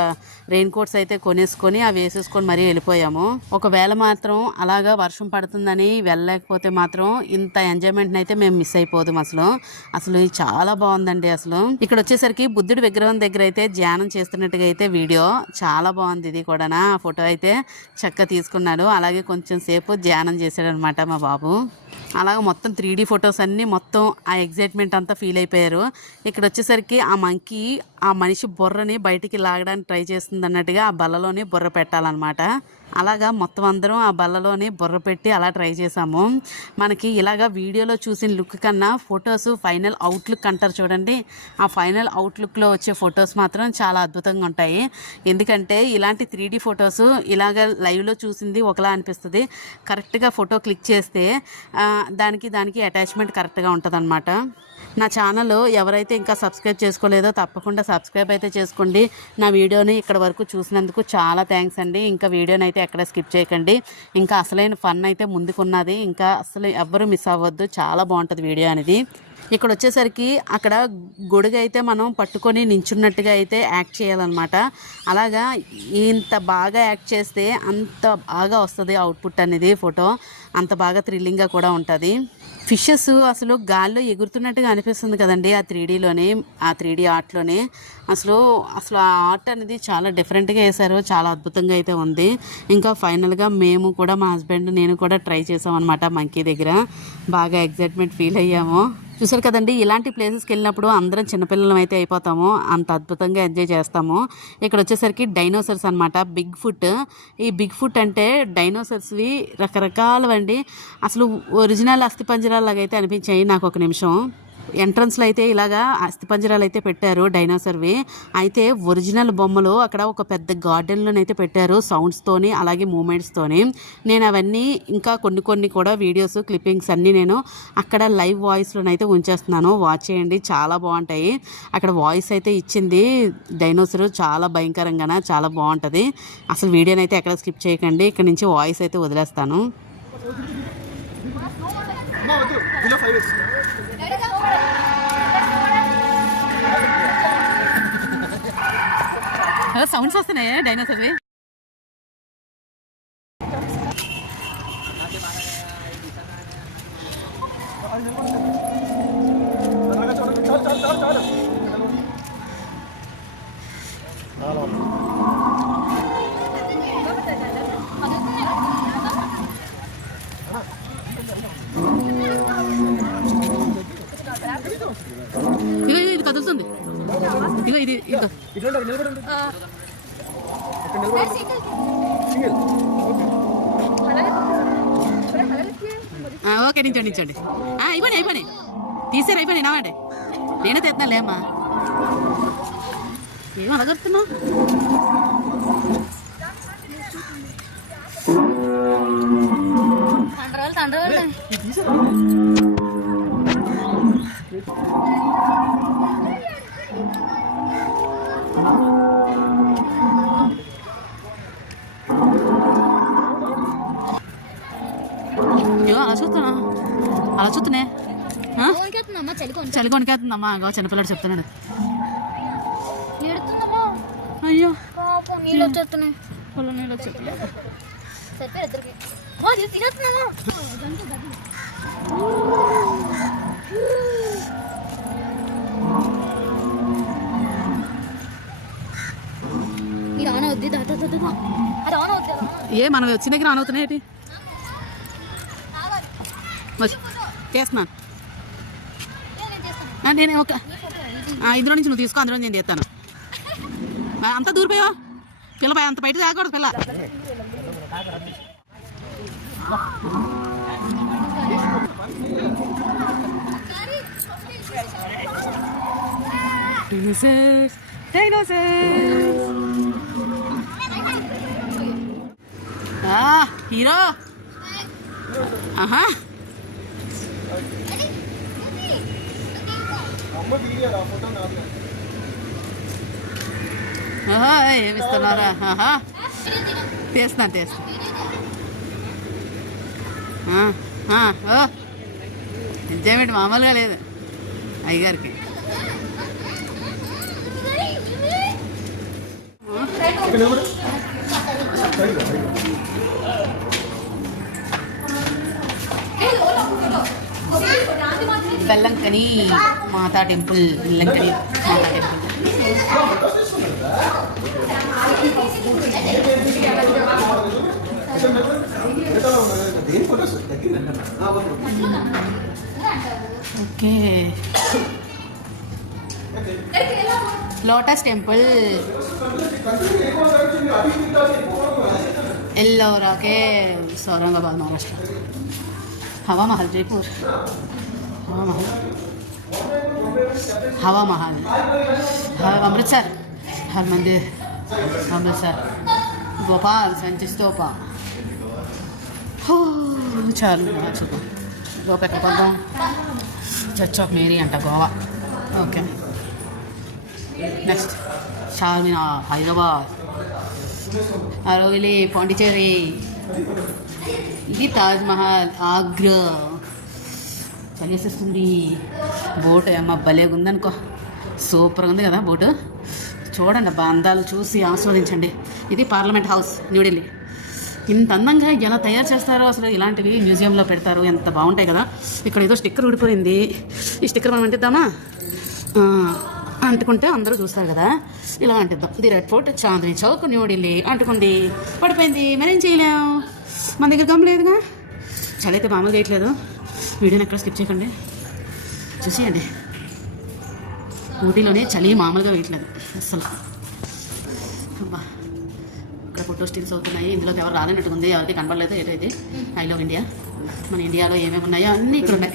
రెయిన్ కోట్స్ అయితే కొనేసుకొని అవి వేసేసుకొని మరీ వెళ్ళిపోయాము. ఒకవేళ మాత్రం అలాగా వర్షం పడుతుందని వెళ్ళలేకపోతే మాత్రం ఇంత ఎంజాయ్మెంట్ని అయితే మేము మిస్ అయిపోదాం. అసలు చాలా బాగుందండి. అసలు ఇక్కడ వచ్చేసరికి బుద్ధుడి విగ్రహం దగ్గర అయితే ధ్యానం చేస్తున్నట్టుగా అయితే వీడియో చాలా బాగుంది. ఇది కూడా ఆ ఫోటో అయితే చక్కగా తీసుకున్నాడు. అలాగే కొంచెం సేపు ధ్యానం చేశాడు అనమాట మా బాబు. అలాగే మొత్తం 3D ఫొటోస్ అన్నీ మొత్తం ఆ ఎగ్జైట్మెంట్ అంతా ఫీల్ అయిపోయారు. ఇక్కడ వచ్చేసరికి ఆ మంకీ ఆ మనిషి బుర్రని బయటికి లాగడానికి ట్రై చేస్తుంది అన్నట్టుగా ఆ బల్లలోని బుర్ర పెట్టాలన్నమాట. అలాగా మొత్తం అందరం ఆ బల్లలోని బుర్ర పెట్టి అలా ట్రై చేసాము. మనకి ఇలాగా వీడియోలో చూసిన లుక్ కన్నా ఫొటోస్ ఫైనల్ అవుట్లుక్ అంటారు చూడండి, ఆ ఫైనల్ అవుట్లుక్లో వచ్చే ఫొటోస్ మాత్రం చాలా అద్భుతంగా ఉంటాయి. ఎందుకంటే ఇలాంటి 3D ఫొటోస్ ఇలాగ లైవ్లో చూసింది ఒకలా అనిపిస్తుంది. కరెక్ట్గా ఫోటో క్లిక్ చేస్తే దానికి అటాచ్మెంట్ కరెక్ట్గా ఉంటుంది. నా ఛానల్ ఎవరైతే ఇంకా సబ్స్క్రైబ్ చేసుకోలేదో తప్పకుండా సబ్స్క్రైబ్ అయితే చేసుకోండి. నా వీడియోని ఇక్కడ వరకు చూసినందుకు చాలా థ్యాంక్స్ అండి. ఇంకా వీడియోని అయితే ఎక్కడ స్కిప్ చేయకండి. ఇంకా అసలైన ఫన్ అయితే ముందుకున్నది, ఇంకా అసలు ఎవ్వరూ మిస్ అవ్వద్దు. చాలా బాగుంటుంది వీడియో అనేది. ఇక్కడ వచ్చేసరికి అక్కడ గొడుగు అయితే మనం పట్టుకొని నించున్నట్టుగా అయితే యాక్ట్ చేయాలన్నమాట. అలాగా ఇంత బాగా యాక్ట్ చేస్తే అంత బాగా వస్తుంది అవుట్పుట్ అనేది, ఫోటో అంత బాగా థ్రిల్లింగ్గా కూడా ఉంటుంది. ఫిషెస్ అసలు గాల్లో ఎగురుతున్నట్టుగా అనిపిస్తుంది కదండి ఆ 3Dలోనే, ఆ 3D ఆర్ట్లోనే. అసలు ఆ ఆర్ట్ అనేది చాలా డిఫరెంట్గా వేశారు, చాలా అద్భుతంగా అయితే ఉంది. ఇంకా ఫైనల్గా మేము కూడా మా హస్బెండ్ నేను కూడా ట్రై చేసామన్నమాట మంకీ దగ్గర. బాగా ఎగ్జైట్మెంట్ ఫీల్ అయ్యాము. చూసారు కదండి, ఇలాంటి ప్లేసెస్కి వెళ్ళినప్పుడు అందరం చిన్నపిల్లలం అయితే అయిపోతాము, అంత అద్భుతంగా ఎంజాయ్ చేస్తాము. ఇక్కడ వచ్చేసరికి డైనోసర్స్ అనమాట, బిగ్ ఫుట్. ఈ బిగ్ ఫుట్ అంటే డైనోసర్స్వి రకరకాలవండి. అసలు ఒరిజినల్ అస్థిపంజరాలాగా అయితే అనిపించాయి నాకు ఒక నిమిషం. ఎంట్రన్స్లో అయితే ఇలాగా అస్థిపంజరాలు అయితే పెట్టారు డైనోసర్వి. అయితే ఒరిజినల్ బొమ్మలు అక్కడ ఒక పెద్ద గార్డెన్లోనైతే పెట్టారు, సౌండ్స్తోని అలాగే మూమెంట్స్తోని. నేను అవన్నీ ఇంకా కొన్ని కూడా వీడియోస్ క్లిప్పింగ్స్ అన్నీ నేను అక్కడ లైవ్ వాయిస్లోనైతే ఉంచేస్తున్నాను, వాచ్ చేయండి, చాలా బాగుంటాయి. అక్కడ వాయిస్ అయితే ఇచ్చింది డైనోసర్, చాలా భయంకరంగా చాలా బాగుంటుంది. అసలు వీడియోని అయితే ఎక్కడ స్కిప్ చేయకండి, ఇక్కడ నుంచి వాయిస్ అయితే వదిలేస్తాను. సౌండ్స్ వస్తున్నాయి డైనోసార్వి. ఇది కదులుతుంది. ఇగో ఇది ఓకే నించండి అయిపోయి తీసారు అయిపోయి నావాడే నేనే తెస్తున్నా లేమ్మా. ఏమో అడగడుతున్నా అలా చూస్తున్నా చలి కొనికేస్తుందమ్మా. చిన్నపిల్లడు చెప్తున్నాడు. అయ్యో నీళ్ళు వచ్చేస్తున్నాయి. నీళ్ళు వచ్చేస్తున్నాయి. ఏ మనం వచ్చిన దగ్గర ఆన్ అవుతున్నాయి. చేస్తున్నాను నేను ఒక ఇందులో నుంచి నువ్వు తీసుకో, అందులో నేను చేస్తాను. అంతా దూరిపోయా పిల్ల అంత బయట తాగకూడదు పిల్ల. హీరో ఏమిస్తున్నారా? తీస్తున్నాను ఎంజాయ్మెంట్ మామూలుగా లేదు అయ్యగారికి. Velankanni Mata temple. Velankanni Mata temple. Okay lotus temple Ellora caves Aurangabad Maharashtra. Hawa Mahal Jaipur. हवा महल अमृतसर. हर मंदिर अमृतसर. भोपाल संच स्तूपा. చాలు చూద్దాం. గోప ఎక్కడ పడ్డాం? చర్చ్ ఆఫ్ మేరీ అంట గోవా. Okay next Charminar Hyderabad. అరోవిలి పాండిచేరి. ఇది తాజ్ మహల్ ఆగ్రా. చలిస్తుంది. బోట్ అమ్మ భలేగా ఉందనుకో. సూపర్గా ఉంది కదా బోటు. చూడండి అబ్బా అందాలు చూసి ఆస్వాదించండి. ఇది పార్లమెంట్ హౌస్ న్యూఢిల్లీ. ఇంత అందంగా ఎలా తయారు చేస్తారో అసలు. ఇలాంటివి మ్యూజియంలో పెడతారు. ఎంత బాగుంటాయి కదా. ఇక్కడ ఏదో స్టిక్కర్ ఊడిపోయింది. ఈ స్టిక్కర్ మనం అంటిద్దామా? అంటుకుంటే అందరూ చూస్తారు కదా. ఇలా అంటిద్దాం. The red fort Chandni Chowk New Delhi. అంటుకుంది పడిపోయింది. మరేం చేయలేం. మన దగ్గర గమ్ లేదుగా. చలి అయితే మామూలు చేయట్లేదు. వీడియోని ఎక్కడ స్కిప్ చేయకండి, చూసేయండి. ఊటీలోనే చలి మామూలుగా వేయట్లేదు అసలు. అబ్బా ఇక్కడ ఫోటో స్టిల్స్ అవుతున్నాయి. ఇందులోకి ఎవరు రాలేనట్టుకుంది. ఎవరికి కనపడలేదు. ఏదైతే ఐ లవ్ ఇండియా. మన ఇండియాలో ఏమేమి ఉన్నాయో అన్నీ ఇక్కడ ఉన్నాయి.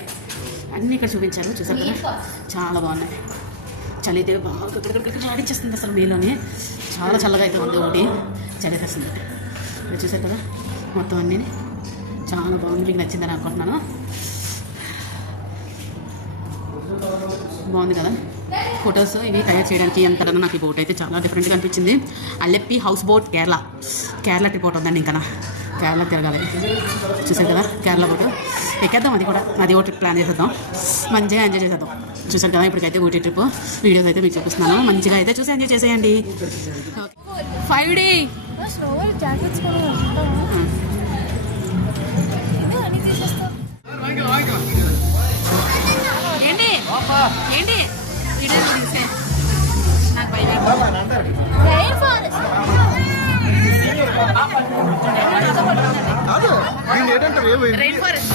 అన్నీ ఇక్కడ చూపించారు. చూసారు కదా చాలా బాగున్నాయి. చలి అయితే బాగా ఇక్కడ ఆడిచ్చేస్తుంది అసలు. మీలోనే చాలా చల్లగా అయితే ఉంది. ఒకటి చలి తెస్తుంది. ఇక్కడ చూసారు కదా మొత్తం అన్నీ చాలా బాగుంది. మీకు నచ్చిందని అనుకుంటున్నాను. బాగుంది కదా ఫొటోస్ ఇవి తయారు చేయడానికి. ఎంత నాకు ఈ బోట్ అయితే చాలా డిఫరెంట్గా అనిపించింది. Alleppey house boat Kerala trip ఒకటి ఉందండి. ఇంకా కేరళ తిరగాలి. చూసారు కదా కేరళ బోటు ఎక్కేద్దాం. అది ఒక ట్రిప్ ప్లాన్ చేసేద్దాం. మంచిగా ఎంజాయ్ చేసేద్దాం. చూసారు కదా ఇప్పటికైతే ఊటీ ట్రిప్ వీడియోస్ అయితే మీకు చూపిస్తున్నాను. మంచిగా అయితే చూసి ఎంజాయ్ చేసేయండి. 5D snow world jackets కొనుక్కుంటాము. అన్ని తీసేస్తాం. ఏంటి ఏంటి వీడియో తీసే నాకు భయం. రైన్ ఫారెస్ట్ రైన్ ఫారెస్ట్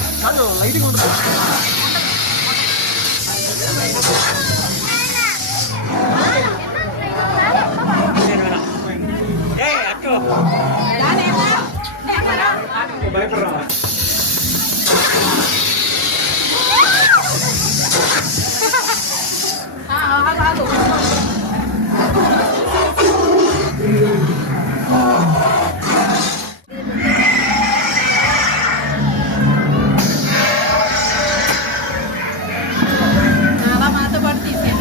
మాతో పాటు తీసే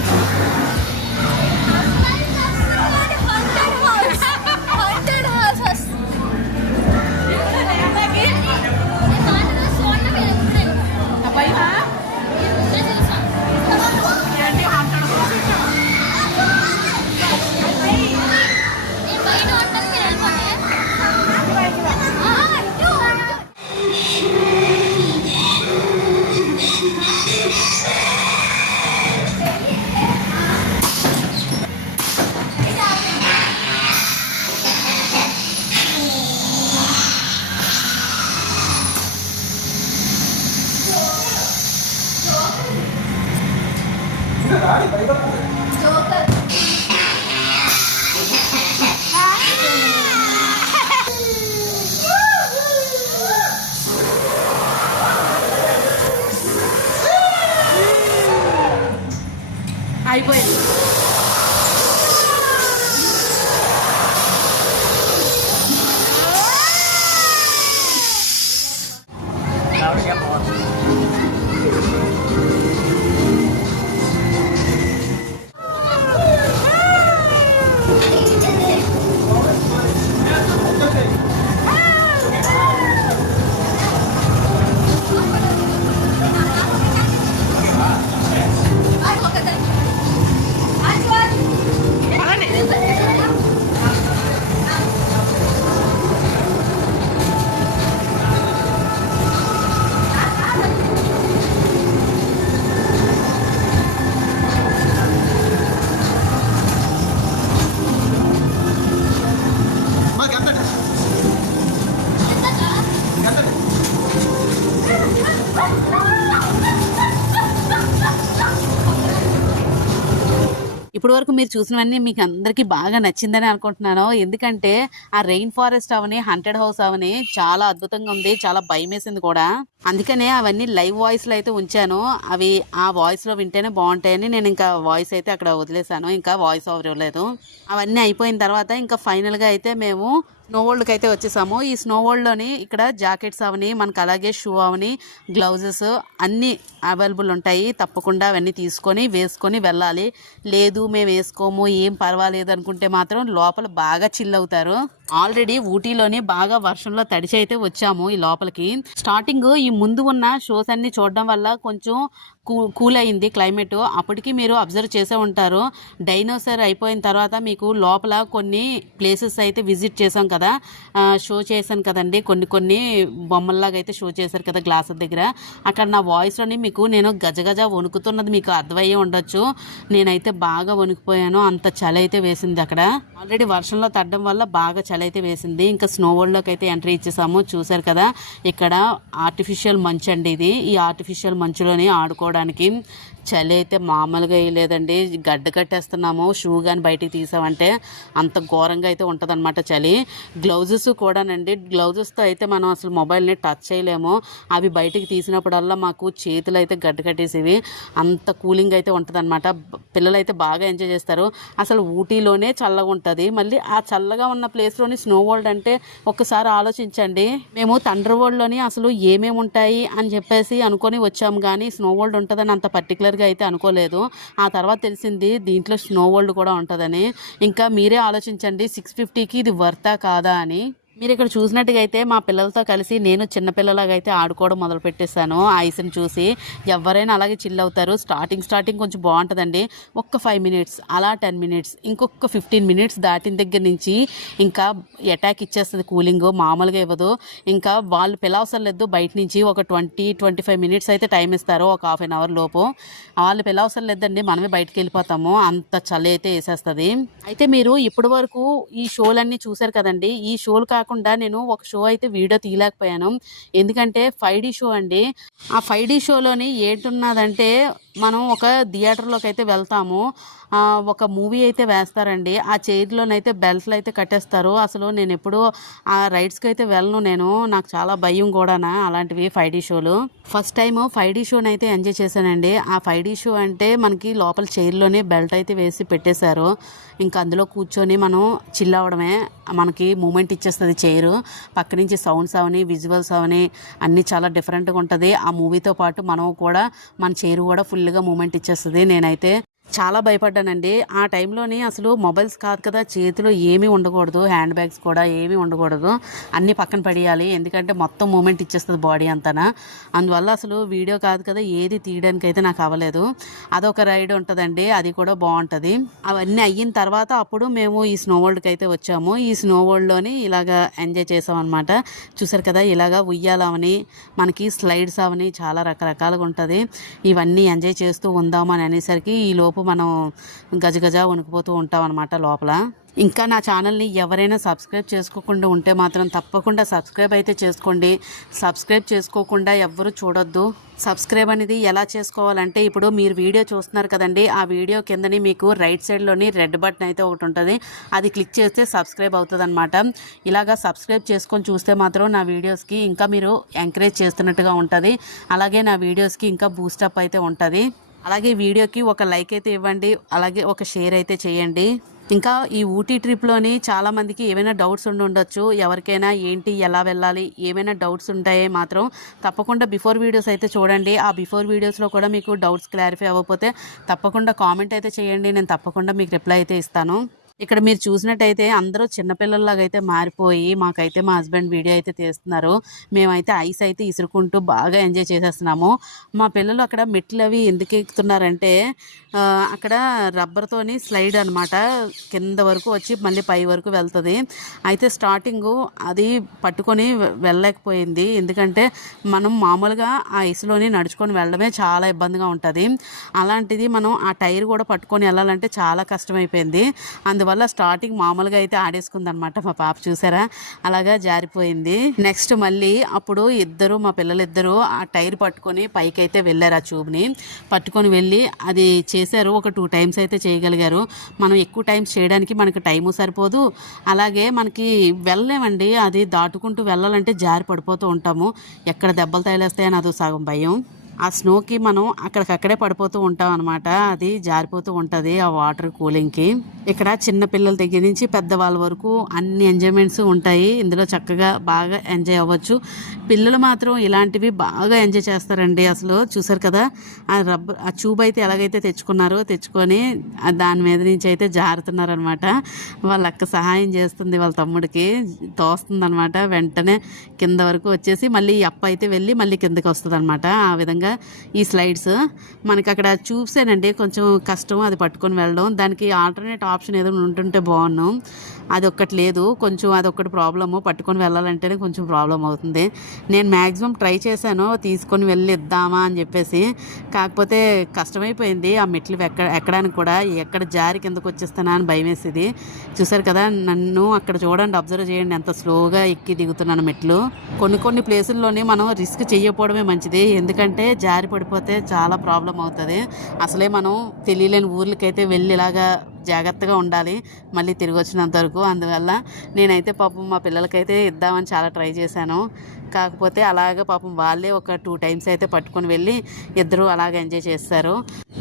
అయిపోయింది. ఇప్పటి వరకు మీరు చూసినవన్నీ మీకు అందరికీ బాగా నచ్చిందని అనుకుంటున్నాను. ఎందుకంటే ఆ రెయిన్ ఫారెస్ట్ అవని, హంటెడ్ హౌస్ అవని చాలా అద్భుతంగా ఉంది, చాలా భయం వేసింది కూడా. అందుకనే అవన్నీ లైవ్ వాయిస్లో అయితే ఉంచాను. అవి ఆ వాయిస్లో వింటేనే బాగుంటాయని నేను ఇంకా వాయిస్ అయితే అక్కడ వదిలేసాను, ఇంకా వాయిస్ ఓవర్ ఇవ్వలేదు. అవన్నీ అయిపోయిన తర్వాత ఇంకా ఫైనల్గా అయితే మేము స్నో వరల్డ్కి అయితే వచ్చేసాము. ఈ స్నో వరల్డ్లోని ఇక్కడ జాకెట్స్ అవని, మనకు అలాగే షూ అవని, గ్లౌజెస్ అన్నీ అవైలబుల్ ఉంటాయి. తప్పకుండా అవన్నీ తీసుకొని వేసుకొని వెళ్ళాలి. లేదు మేము వేసుకోము ఏం పర్వాలేదు అనుకుంటే మాత్రం లోపల బాగా చిల్ అవుతారు. ఆల్రెడీ ఊటీలోని బాగా వర్షంలో తడిచి అయితే వచ్చాము ఈ లోపలికి. స్టార్టింగ్ ఈ ముందు ఉన్న షోస్ అన్ని చూడడం వల్ల కొంచెం కూల్ అయింది క్లైమేట్. అప్పటికి మీరు అబ్జర్వ్ చేసే ఉంటారు, డైనోసార్ అయిపోయిన తర్వాత మీకు లోపల కొన్ని ప్లేసెస్ అయితే విజిట్ చేసాం కదా, షో చేశాను కదండి, కొన్ని బొమ్మల్లాగా అయితే షో చేశారు కదా గ్లాస్ దగ్గర. అక్కడ నా వాయిస్లోని మీకు నేను గజగజ వణుకుతున్నది మీకు అర్థమయ్యే ఉండొచ్చు. నేనైతే బాగా వణికిపోయాను, అంత చలి అయితే వేసింది అక్కడ. ఆల్రెడీ వర్షంలో తగ్గడం వల్ల బాగా చలి అయితే వేసింది. ఇంకా స్నో వరల్డ్లోకి అయితే ఎంట్రీ ఇచ్చేసాము. చూసారు కదా ఇక్కడ ఆర్టిఫిషియల్ మంచు అండి ఇది. ఈ ఆర్టిఫిషియల్ మంచులోని ఆడుకోవడానికి చలి అయితే మామూలుగా వేయలేదండి. గడ్డ కట్టేస్తున్నాము షూ కానీ బయటికి తీసామంటే, అంత ఘోరంగా అయితే ఉంటుంది అనమాట చలి. గ్లౌజెస్ కూడానండి, గ్లౌజెస్తో అయితే మనం అసలు మొబైల్ని టచ్ చేయలేము. అవి బయటికి తీసినప్పుడల్లా మాకు చేతులు అయితే గడ్డ కట్టేసేవి. అంత కూలింగ్ అయితే ఉంటుంది అనమాట. పిల్లలు అయితే బాగా ఎంజాయ్ చేస్తారు. అసలు ఊటీలోనే చల్లగా ఉంటుంది, మళ్ళీ ఆ చల్లగా ఉన్న ప్లేస్లోని స్నో వరల్డ్ అంటే ఒక్కసారి ఆలోచించండి. మేము థండర్ వరల్డ్లోని అసలు ఏమేమి ఉంటాయి అని చెప్పేసి అనుకొని వచ్చాము, కానీ స్నో వరల్డ్ ఉంటుందని అంత పర్టికులర్ అయితే అనుకోలేదు. ఆ తర్వాత తెలిసింది దీంట్లో స్నో వరల్డ్ కూడా ఉంటుందని. ఇంకా మీరే ఆలోచించండి 650కి ఇది వర్తా కాదా అని. మీరు ఇక్కడ చూసినట్టుగా అయితే మా పిల్లలతో కలిసి నేను చిన్నపిల్లలాగా అయితే ఆడుకోవడం మొదలు పెట్టేశాను. ఆ ఐస్ని చూసి ఎవరైనా అలాగే చిల్ అవుతారు. స్టార్టింగ్ కొంచెం బాగుంటుందండి. ఒక్క 5 మినిట్స్ అలా 10 మినిట్స్ ఇంకొక 15 మినిట్స్ దాటిన దగ్గర నుంచి ఇంకా అటాక్ ఇచ్చేస్తుంది. కూలింగ్ మామూలుగా ఇవ్వదు. ఇంకా వాళ్ళు పిలవసరం లేదు, బయట నుంచి ఒక 20-25 మినిట్స్ అయితే టైం ఇస్తారు, ఒక హాఫ్ అన్ అవర్ లోపు. వాళ్ళు పిలవసరం లేదండి, మనమే బయటకు వెళ్ళిపోతాము, అంత చలి అయితే వేసేస్తుంది. అయితే మీరు ఇప్పటి వరకు ఈ షోలన్నీ చూసారు కదండి. ఈ షోలు కాకుండా నేను ఒక షో అయితే వీడియో తీయలేకపోయాను, ఎందుకంటే 5D షో అండి. ఆ 5D షోలోని ఏంటున్నదంటే మనం ఒక థియేటర్లోకి అయితే వెళ్తాము. ఒక మూవీ అయితే వేస్తారండి. ఆ చైర్లోనైతే బెల్ట్లు అయితే కట్టేస్తారు. అసలు నేను ఎప్పుడు ఆ రైడ్స్కి అయితే వెళ్ళను. నాకు చాలా భయం కూడానా అలాంటివి 5D షోలు. ఫస్ట్ టైం 5D షోని అయితే ఎంజాయ్ చేశానండి. ఆ 5D షో అంటే మనకి లోపల చైర్లోనే బెల్ట్ అయితే వేసి పెట్టేశారు. ఇంకా అందులో కూర్చొని మనం చిల్ అవ్వడమే. మనకి మూమెంట్ ఇచ్చేస్తుంది చైరు. పక్క నుంచి సౌండ్స్ అవని విజువల్స్ అవని అన్నీ చాలా డిఫరెంట్గా ఉంటుంది. ఆ మూవీతో పాటు మనం కూడా మన చైరు కూడా ఫుల్గా మూమెంట్ ఇచ్చేస్తుంది. నేనైతే చాలా భయపడ్డానండి ఆ టైంలోని. అసలు మొబైల్స్ కాదు కదా, చేతిలో ఏమీ ఉండకూడదు, హ్యాండ్ బ్యాగ్స్ కూడా ఏమీ ఉండకూడదు, అన్నీ పక్కన పడేయాలి, ఎందుకంటే మొత్తం మూమెంట్ ఇచ్చేస్తుంది బాడీ అంతా. అందువల్ల అసలు వీడియో కాదు కదా, ఏది తీయడానికి అయితే నాకు అవ్వలేదు. అదొక రైడ్ ఉంటుందండి, అది కూడా బాగుంటుంది. అవన్నీ అయిన తర్వాత అప్పుడు మేము ఈ స్నో వరల్డ్కి అయితే వచ్చాము. ఈ స్నో వరల్డ్లోని ఇలాగా ఎంజాయ్ చేసాం అనమాట. చూసారు కదా, ఇలాగా ఉయ్యాలవని మనకి స్లైడ్స్ అవని చాలా రకరకాలుగా ఉంటుంది. ఇవన్నీ ఎంజాయ్ చేస్తూ ఉందామని అనేసరికి ఈ లోపు మనం గజగజ వణికిపోతూ ఉంటాం అనమాట లోపల. ఇంకా నా ఛానల్ని ఎవరైనా సబ్స్క్రైబ్ చేసుకోకుండా ఉంటే మాత్రం తప్పకుండా సబ్స్క్రైబ్ అయితే చేసుకోండి. సబ్స్క్రైబ్ చేసుకోకుండా ఎవ్వరూ చూడొద్దు. సబ్స్క్రైబ్ అనేది ఎలా చేసుకోవాలంటే, ఇప్పుడు మీరు వీడియో చూస్తున్నారు కదండి, ఆ వీడియో కిందని మీకు రైట్ సైడ్లోని రెడ్ బటన్ అయితే ఒకటి ఉంటుంది, అది క్లిక్ చేస్తే సబ్స్క్రైబ్ అవుతుంది అనమాట. ఇలాగా సబ్స్క్రైబ్ చేసుకొని చూస్తే మాత్రం నా వీడియోస్కి ఇంకా మీరు ఎంకరేజ్ చేస్తున్నట్టుగా ఉంటుంది. అలాగే నా వీడియోస్కి ఇంకా బూస్టప్ అయితే ఉంటుంది. అలాగే వీడియోకి ఒక లైక్ అయితే ఇవ్వండి, అలాగే ఒక షేర్ అయితే చేయండి. ఇంకా ఈ ఊటీ ట్రిప్లోని చాలామందికి ఏమైనా డౌట్స్ ఉండొచ్చు. ఎవరికైనా ఏంటి ఎలా వెళ్ళాలి ఏమైనా డౌట్స్ ఉంటాయే మాత్రం తప్పకుండా బిఫోర్ వీడియోస్ అయితే చూడండి. ఆ బిఫోర్ వీడియోస్లో కూడా మీకు డౌట్స్ క్లారిఫై అవ్వకపోతే తప్పకుండా కామెంట్ అయితే చేయండి, నేను తప్పకుండా మీకు రిప్లై అయితే ఇస్తాను. ఇక్కడ మీరు చూసినట్టయితే అందరూ చిన్నపిల్లల్లాగా అయితే మారిపోయి మాకైతే మా హస్బెండ్ వీడియో అయితే తీస్తున్నారు. మేమైతే ఐస్ అయితే ఇసురుకుంటూ బాగా ఎంజాయ్ చేసేస్తున్నాము. మా పిల్లలు అక్కడ మెట్లు అవి ఎందుకు ఎక్కుతున్నారంటే అక్కడ రబ్బర్తోని స్లైడ్ అనమాట, కింద వరకు వచ్చి మళ్ళీ పై వరకు వెళ్తుంది. అయితే స్టార్టింగు అది పట్టుకొని వెళ్ళలేకపోయింది, ఎందుకంటే మనం మామూలుగా ఆ ఐస్లోని నడుచుకొని వెళ్ళడమే చాలా ఇబ్బందిగా ఉంటుంది. అలాంటిది మనం ఆ టైర్ కూడా పట్టుకొని వెళ్ళాలంటే చాలా కష్టమైపోయింది. అందువల్ల స్టార్టింగ్ మామూలుగా అయితే ఆడేసుకుంది అనమాట మా పాప. చూసారా, అలాగా జారిపోయింది. నెక్స్ట్ మళ్ళీ అప్పుడు మా పిల్లలిద్దరూ ఆ టైర్ పట్టుకొని పైకి అయితే వెళ్ళారు. ఆ ట్యూబ్ని పట్టుకొని వెళ్ళి అది చేశారు. ఒక 2 టైమ్స్ అయితే చేయగలిగారు. మనం ఎక్కువ టైమ్స్ చేయడానికి మనకు టైము సరిపోదు, అలాగే మనకి వెళ్ళలేమండి. అది దాటుకుంటూ వెళ్ళాలంటే జారి పడిపోతూ ఉంటాము, ఎక్కడ దెబ్బలు తగిలేస్తాయని అదో సగం భయం. ఆ స్నోకి మనం అక్కడికక్కడే పడిపోతూ ఉంటాం అనమాట, అది జారిపోతూ ఉంటుంది ఆ వాటర్ కూలింగ్కి. ఇక్కడ చిన్న పిల్లల దగ్గర నుంచి పెద్దవాళ్ళ వరకు అన్ని ఎంజాయ్మెంట్స్ ఉంటాయి. ఇందులో చక్కగా బాగా ఎంజాయ్ అవ్వచ్చు. పిల్లలు మాత్రం ఇలాంటివి బాగా ఎంజాయ్ చేస్తారండి. అసలు చూసారు కదా, ఆ ట్యూబ్ అయితే ఎలాగైతే తెచ్చుకొని దాని మీద నుంచి అయితే జారుతున్నారు అనమాట. వాళ్ళ అక్క సహాయం చేస్తుంది వాళ్ళ తమ్ముడికి, తోస్తుంది అనమాట. వెంటనే కింద వరకు వచ్చేసి మళ్ళీ అప్ప అయితే వెళ్ళి మళ్ళీ కిందకి వస్తుంది అనమాట. ఆ విధంగా ఈ స్లైడ్స్ మనకి అక్కడ చూసేనండి కొంచెం కష్టం అది పట్టుకొని వెళ్ళడం. దానికి ఆల్టర్నేట్ ఆప్షన్ ఏదైనా ఉంటుంటే బాగున్నాం, అది ఒక్కటి లేదు. కొంచెం అదొక్కటి ప్రాబ్లము, పట్టుకొని వెళ్ళాలంటేనే కొంచెం ప్రాబ్లం అవుతుంది. నేను మ్యాక్సిమం ట్రై చేశాను తీసుకొని వెళ్ళి ఇద్దామా అని చెప్పేసి, కాకపోతే కష్టమైపోయింది ఆ మెట్లు ఎక్కడానికి కూడా. ఎక్కడ జారి కిందకు వచ్చేస్తానా అని భయం వేసేది. చూసారు కదా, నన్ను అక్కడ చూడండి, అబ్జర్వ్ చేయండి ఎంత స్లోగా ఎక్కి దిగుతున్నాను మెట్లు. కొన్ని ప్లేసుల్లోని మనం రిస్క్ చేయకపోవడమే మంచిది, ఎందుకంటే జారి పడిపోతే చాలా ప్రాబ్లం అవుతుంది. అసలే మనం తెలియలేని ఊర్లకైతే వెళ్ళి ఇలాగా జాగ్రత్తగా ఉండాలి మళ్ళీ తిరిగి వచ్చినంత వరకు. అందువల్ల నేనైతే పాపం మా పిల్లలకైతే ఇద్దామని చాలా ట్రై చేశాను, కాకపోతే అలాగ పాపం వాళ్ళే ఒక 2 టైమ్స్ అయితే పట్టుకొని వెళ్ళి ఇద్దరు అలాగ ఎంజాయ్ చేస్తారు.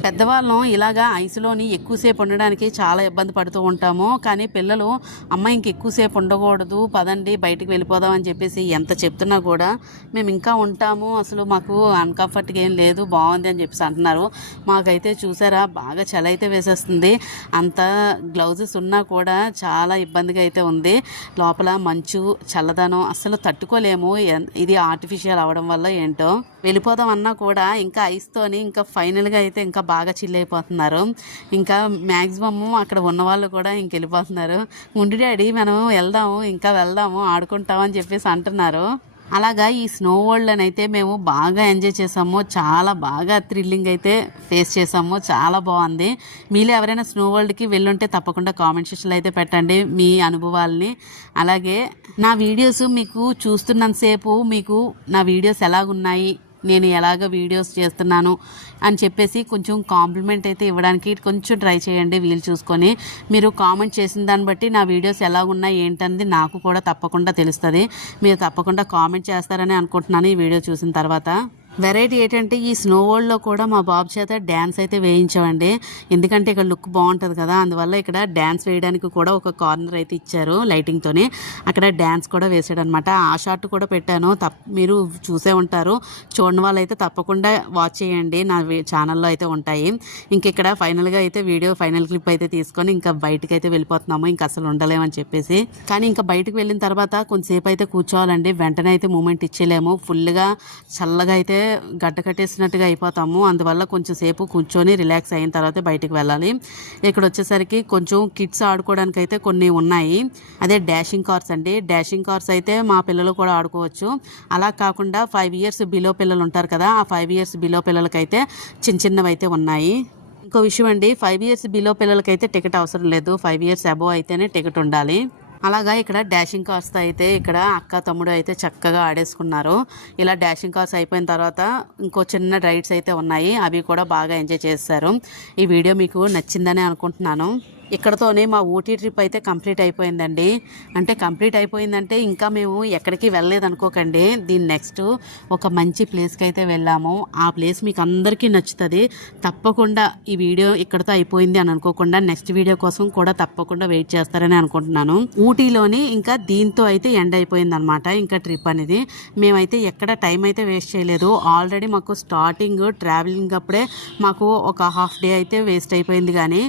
పెద్దవాళ్ళం ఇలాగా ఐస్లోని ఎక్కువసేపు ఉండడానికి చాలా ఇబ్బంది పడుతూ ఉంటాము. కానీ పిల్లలు అమ్మ ఇంకెక్కువసేపు ఉండకూడదు, పదండి బయటికి వెళ్ళిపోదాం అని చెప్పేసి ఎంత చెప్తున్నా కూడా మేము ఇంకా ఉంటాము, అసలు మాకు అన్కంఫర్ట్గా ఏం లేదు, బాగుంది అని చెప్పేసి అంటున్నారు. మాకైతే చూసారా బాగా చలి అయితే వేసేస్తుంది. అంత గ్లౌజెస్ ఉన్నా కూడా చాలా ఇబ్బందిగా అయితే ఉంది. లోపల మంచు చల్లదనం అసలు తట్టుకోలేము. ఇది ఆర్టిఫిషియల్ అవ్వడం వల్ల ఏంటో. వెళ్ళిపోదాం అన్నా కూడా ఇంకా ఐస్తోని ఇంకా ఫైనల్గా అయితే ఇంకా బాగా చిల్ అయిపోతున్నారు. ఇంకా మ్యాక్సిమము అక్కడ ఉన్నవాళ్ళు కూడా ఇంక వెళ్ళిపోతున్నారు. ఉండి డాడీ మనం వెళ్దాము, ఇంకా వెళ్దాము, ఆడుకుంటామని చెప్పేసి అంటున్నారు. అలాగా ఈ స్నో వరల్డ్ని అయితే మేము బాగా ఎంజాయ్ చేసాము. చాలా బాగా థ్రిల్లింగ్ అయితే ఫేస్ చేసాము. చాలా బాగుంది. మీలో ఎవరైనా స్నో వరల్డ్కి వెళ్ళుంటే తప్పకుండా కామెంట్ సెక్షన్లో అయితే పెట్టండి మీ అనుభవాల్ని. అలాగే నా వీడియోస్ మీకు చూస్తున్నంతసేపు మీకు నా వీడియోస్ ఎలాగున్నాయి, నేను ఎలాగ వీడియోస్ చేస్తున్నాను అని చెప్పేసి కొంచెం కాంప్లిమెంట్ అయితే ఇవ్వడానికి కొంచెం ట్రై చేయండి వీలు చూసుకొని. మీరు కామెంట్ చేసిన దాన్ని బట్టి నా వీడియోస్ ఎలా ఉన్నాయి ఏంటనేది నాకు కూడా తప్పకుండా తెలుస్తుంది. మీరు తప్పకుండా కామెంట్ చేస్తారని అనుకుంటున్నాను ఈ వీడియో చూసిన తర్వాత. వెరైటీ ఏంటంటే ఈ స్నో వరల్డ్లో కూడా మా బాబు చేత డ్యాన్స్ అయితే వేయించామండి. ఎందుకంటే ఇక్కడ లుక్ బాగుంటుంది కదా, అందువల్ల ఇక్కడ డ్యాన్స్ వేయడానికి కూడా ఒక కార్నర్ అయితే ఇచ్చారు లైటింగ్తోనే. అక్కడ డ్యాన్స్ కూడా వేసాడు అనమాట. ఆ షార్ట్ కూడా పెట్టాను, మీరు చూసే ఉంటారు. చూడని వాళ్ళు అయితే తప్పకుండా వాచ్ చేయండి, నా ఛానల్లో అయితే ఉంటాయి. ఇంక ఇక్కడ ఫైనల్గా అయితే వీడియో ఫైనల్ క్లిప్ అయితే తీసుకొని ఇంకా బయటకు అయితే వెళ్ళిపోతున్నాము. ఇంకా అసలు ఉండలేమని చెప్పేసి. కానీ ఇంకా బయటకు వెళ్ళిన తర్వాత కొంతసేపు అయితే కూర్చోవాలండి. వెంటనే అయితే మూమెంట్ ఇచ్చేయలేము. ఫుల్గా చల్లగా అయితే గడ్డ కట్టేసినట్టుగా అయిపోతాము. అందువల్ల కొంచెం సేపు కూర్చొని రిలాక్స్ అయిన తర్వాత బయటికి వెళ్ళాలి. ఇక్కడ వచ్చేసరికి కొంచెం కిడ్స్ ఆడుకోవడానికి అయితే కొన్ని ఉన్నాయి. అదే డాషింగ్ కార్స్ అండి. డాషింగ్ కార్స్ అయితే మా పిల్లలు కూడా ఆడుకోవచ్చు. అలా కాకుండా 5 years బిలో పిల్లలు ఉంటారు కదా, ఆ 5 years బిలో పిల్లలకైతే చిన్న చిన్నవి అయితే ఉన్నాయి. ఇంకో విషయం అండి, 5 years బిలో పిల్లలకైతే టికెట్ అవసరం లేదు. 5 years అబోవ్ అయితేనే టికెట్ ఉండాలి. అలాగా ఇక్కడ డాషింగ్ కార్స్ అయితే ఇక్కడ అక్క తమ్ముడు అయితే చక్కగా ఆడేసుకున్నారు. ఇలా డాషింగ్ కార్స్ అయిపోయిన తర్వాత ఇంకో చిన్న రైడ్స్ అయితే ఉన్నాయి, అవి కూడా బాగా ఎంజాయ్ చేస్తారు. ఈ వీడియో మీకు నచ్చిందని అనుకుంటున్నాను. ఇక్కడతోనే మా ఊటీ ట్రిప్ అయితే కంప్లీట్ అయిపోయిందండి. అంటే కంప్లీట్ అయిపోయిందంటే ఇంకా మేము ఎక్కడికి వెళ్ళలేదు అనుకోకండి. దీని నెక్స్ట్ ఒక మంచి ప్లేస్కి అయితే వెళ్ళాము. ఆ ప్లేస్ మీకు అందరికీ నచ్చుతుంది. తప్పకుండా ఈ వీడియో ఇక్కడతో అయిపోయింది అని అనుకోకుండా నెక్స్ట్ వీడియో కోసం కూడా తప్పకుండా వెయిట్ చేస్తారని అనుకుంటున్నాను. ఊటీలోని ఇంకా దీంతో అయితే ఎండ్ అయిపోయింది అనమాట ఇంకా ట్రిప్ అనేది. మేమైతే ఎక్కడ టైం అయితే వేస్ట్ చేయలేదు. ఆల్రెడీ మాకు స్టార్టింగ్ ట్రావెలింగ్ అప్పుడే మాకు ఒక హాఫ్ డే అయితే వేస్ట్ అయిపోయింది. కానీ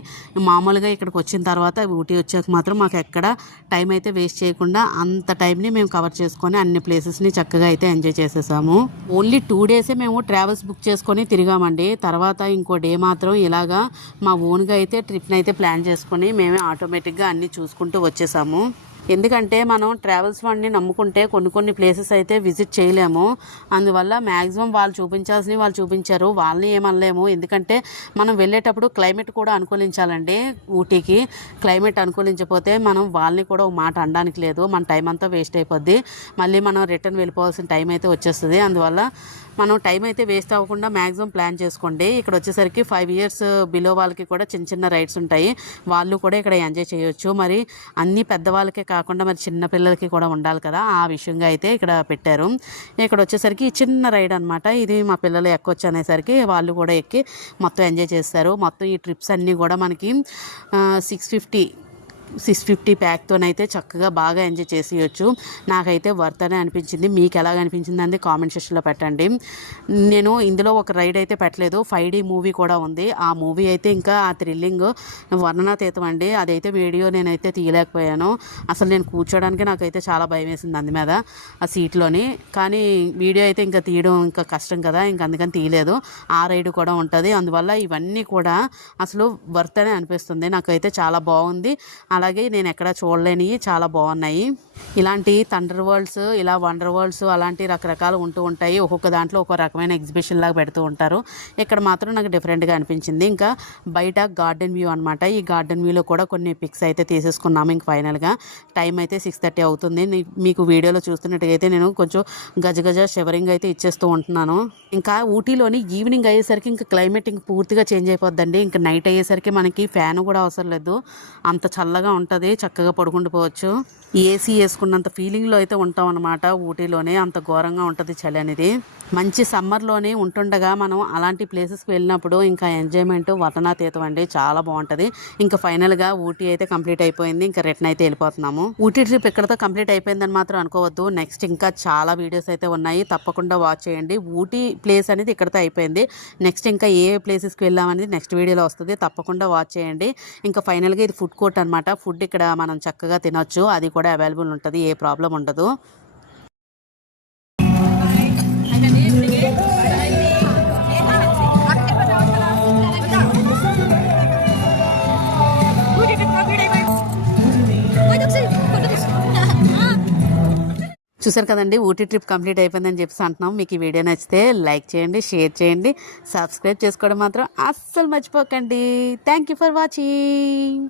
మామూలుగా ఇక్కడికి వచ్చిన తర్వాత ఊటీ వచ్చాక మాత్రం మాకు ఎక్కడ టైం అయితే వేస్ట్ చేయకుండా అంత టైంని మేము కవర్ చేసుకొని అన్ని ప్లేసెస్ని చక్కగా అయితే ఎంజాయ్ చేసేసాము. ఓన్లీ 2 days మేము ట్రావెల్స్ బుక్ చేసుకొని తిరిగామండి. తర్వాత ఇంకో డే మాత్రం ఇలాగా మా ఓన్గా అయితే ట్రిప్ని అయితే ప్లాన్ చేసుకొని మేమే ఆటోమేటిక్గా అన్నీ చూసుకుంటూ వచ్చేసాము. ఎందుకంటే మనం ట్రావెల్స్ వాడిని నమ్ముకుంటే కొన్ని ప్లేసెస్ అయితే విజిట్ చేయలేము. అందువల్ల మ్యాక్సిమం వాళ్ళు చూపించాల్సినవి వాళ్ళు చూపించారు, వాళ్ళని ఏమనలేము. ఎందుకంటే మనం వెళ్ళేటప్పుడు క్లైమేట్ కూడా అనుకూలించాలండి. ఊటీకి క్లైమేట్ అనుకూలించకపోతే మనం వాళ్ళని కూడా ఒక మాట అనడానికి లేదు. మన టైం అంతా వేస్ట్ అయిపోద్ది. మళ్ళీ మనం రిటర్న్ వెళ్ళిపోవాల్సిన టైం అయితే వచ్చేస్తుంది. అందువల్ల మనం టైం అయితే వేస్ట్ అవ్వకుండా మ్యాక్సిమం ప్లాన్ చేసుకోండి. ఇక్కడ వచ్చేసరికి 5 years బిలో వాళ్ళకి కూడా చిన్న రైడ్స్ ఉంటాయి, వాళ్ళు కూడా ఇక్కడ ఎంజాయ్ చేయొచ్చు. మరి అన్ని పెద్దవాళ్ళకే కాకుండా మరి చిన్న పిల్లలకి కూడా ఉండాలి కదా, ఆ విషయంగా అయితే ఇక్కడ పెట్టారు. ఇక్కడ వచ్చేసరికి చిన్న రైడ్ అనమాట. ఇది మా పిల్లలు ఎక్కొచ్చు అనేసరికి వాళ్ళు కూడా ఎక్కి మొత్తం ఎంజాయ్ చేస్తారు. మొత్తం ఈ ట్రిప్స్ అన్నీ కూడా మనకి 650 ప్యాక్తోనైతే చక్కగా బాగా ఎంజాయ్ చేసేయచ్చు. నాకైతే వర్త్ అనే అనిపించింది. మీకు ఎలాగ అనిపించింది అనేది కామెంట్ సెక్షన్లో పెట్టండి. నేను ఇందులో ఒక రైడ్ అయితే పెట్టలేదు, 5D మూవీ కూడా ఉంది. ఆ మూవీ అయితే ఇంకా ఆ థ్రిల్లింగ్ వర్ణనాతీతం అండి. అదైతే వీడియో నేనైతే తీయలేకపోయాను. అసలు నేను కూర్చోడానికి నాకైతే చాలా భయం వేసింది అందు మీద ఆ సీట్లోని. కానీ వీడియో అయితే ఇంకా తీయడం ఇంకా కష్టం కదా, ఇంక అందుకని తీయలేదు. ఆ రైడ్ కూడా ఉంటుంది. అందువల్ల ఇవన్నీ కూడా అసలు వర్త్ అనే అనిపిస్తుంది. నాకైతే చాలా బాగుంది. అలాగే నేను ఎక్కడ చూడలేనివి చాలా బాగున్నాయి. ఇలాంటి థండర్ వరల్డ్స్, ఇలా వండర్ వరల్డ్స్ అలాంటి రకరకాలు ఉంటూ ఉంటాయి. ఒక్కొక్క దాంట్లో ఒక రకమైన ఎగ్జిబిషన్ లాగా పెడుతూ ఉంటారు. ఇక్కడ మాత్రం నాకు డిఫరెంట్గా అనిపించింది. ఇంకా బయట గార్డెన్ వ్యూ అనమాట. ఈ గార్డెన్ వ్యూలో కూడా కొన్ని పిక్స్ అయితే తీసేసుకున్నాము. ఇంక ఫైనల్గా టైం అయితే 6:30 అవుతుంది. మీకు వీడియోలో చూస్తున్నట్టుగైతే నేను కొంచెం గజగజ షివరింగ్ అయితే ఇచ్చేస్తూ ఉంటున్నాను. ఇంకా ఊటీలోని ఈవినింగ్ అయ్యేసరికి ఇంకా క్లైమేట్ ఇంక పూర్తిగా చేంజ్ అయిపోద్దండి. ఇంకా నైట్ అయ్యేసరికి మనకి ఫ్యాన్ కూడా అవసరం లేదు, అంత చల్లగా చల్లగా ఉంటుంది, చక్కగా పడుకుండిపోవచ్చు. ఏసీ వేసుకున్నంత ఫీలింగ్లో అయితే ఉంటాం అన్నమాట. ఊటీలోనే అంత ఘోరంగా ఉంటుంది చలి అనేది. మంచి సమ్మర్లోనే ఉంటుండగా మనం అలాంటి ప్లేసెస్కి వెళ్ళినప్పుడు ఇంకా ఎంజాయ్మెంట్ వతనాతీతం అండి, చాలా బాగుంటుంది. ఇంకా ఫైనల్గా ఊటీ అయితే కంప్లీట్ అయిపోయింది, ఇంకా రిటర్న్ అయితే వెళ్ళిపోతున్నాము. ఊటీ ట్రిప్ ఇక్కడతో కంప్లీట్ అయిపోయిందని మాత్రం అనుకోవద్దు. నెక్స్ట్ ఇంకా చాలా వీడియోస్ అయితే ఉన్నాయి, తప్పకుండా వాచ్ చేయండి. ఊటీ ప్లేస్ అనేది ఇక్కడతో అయిపోయింది. నెక్స్ట్ ఇంకా ఏ ప్లేసెస్కి వెళ్ళామనేది నెక్స్ట్ వీడియోలో వస్తుంది, తప్పకుండా వాచ్ చేయండి. ఇంకా ఫైనల్గా ఇది ఫుడ్ కోర్ట్ అనమాట. ఫుడ్ ఇక్కడ మనం చక్కగా తినొచ్చు, అది కూడా అవైలబుల్ ఉంటుంది, ఏ ప్రాబ్లం ఉండదు. చూసారు కదండి, ఊటీ ట్రిప్ కంప్లీట్ అయిపోయిందని చెప్పేసి అంటున్నాం. మీకు ఈ వీడియో నచ్చితే లైక్ చేయండి, షేర్ చేయండి, సబ్స్క్రైబ్ చేసుకోవడం మాత్రం అస్సలు మర్చిపోకండి. Thank you for watching.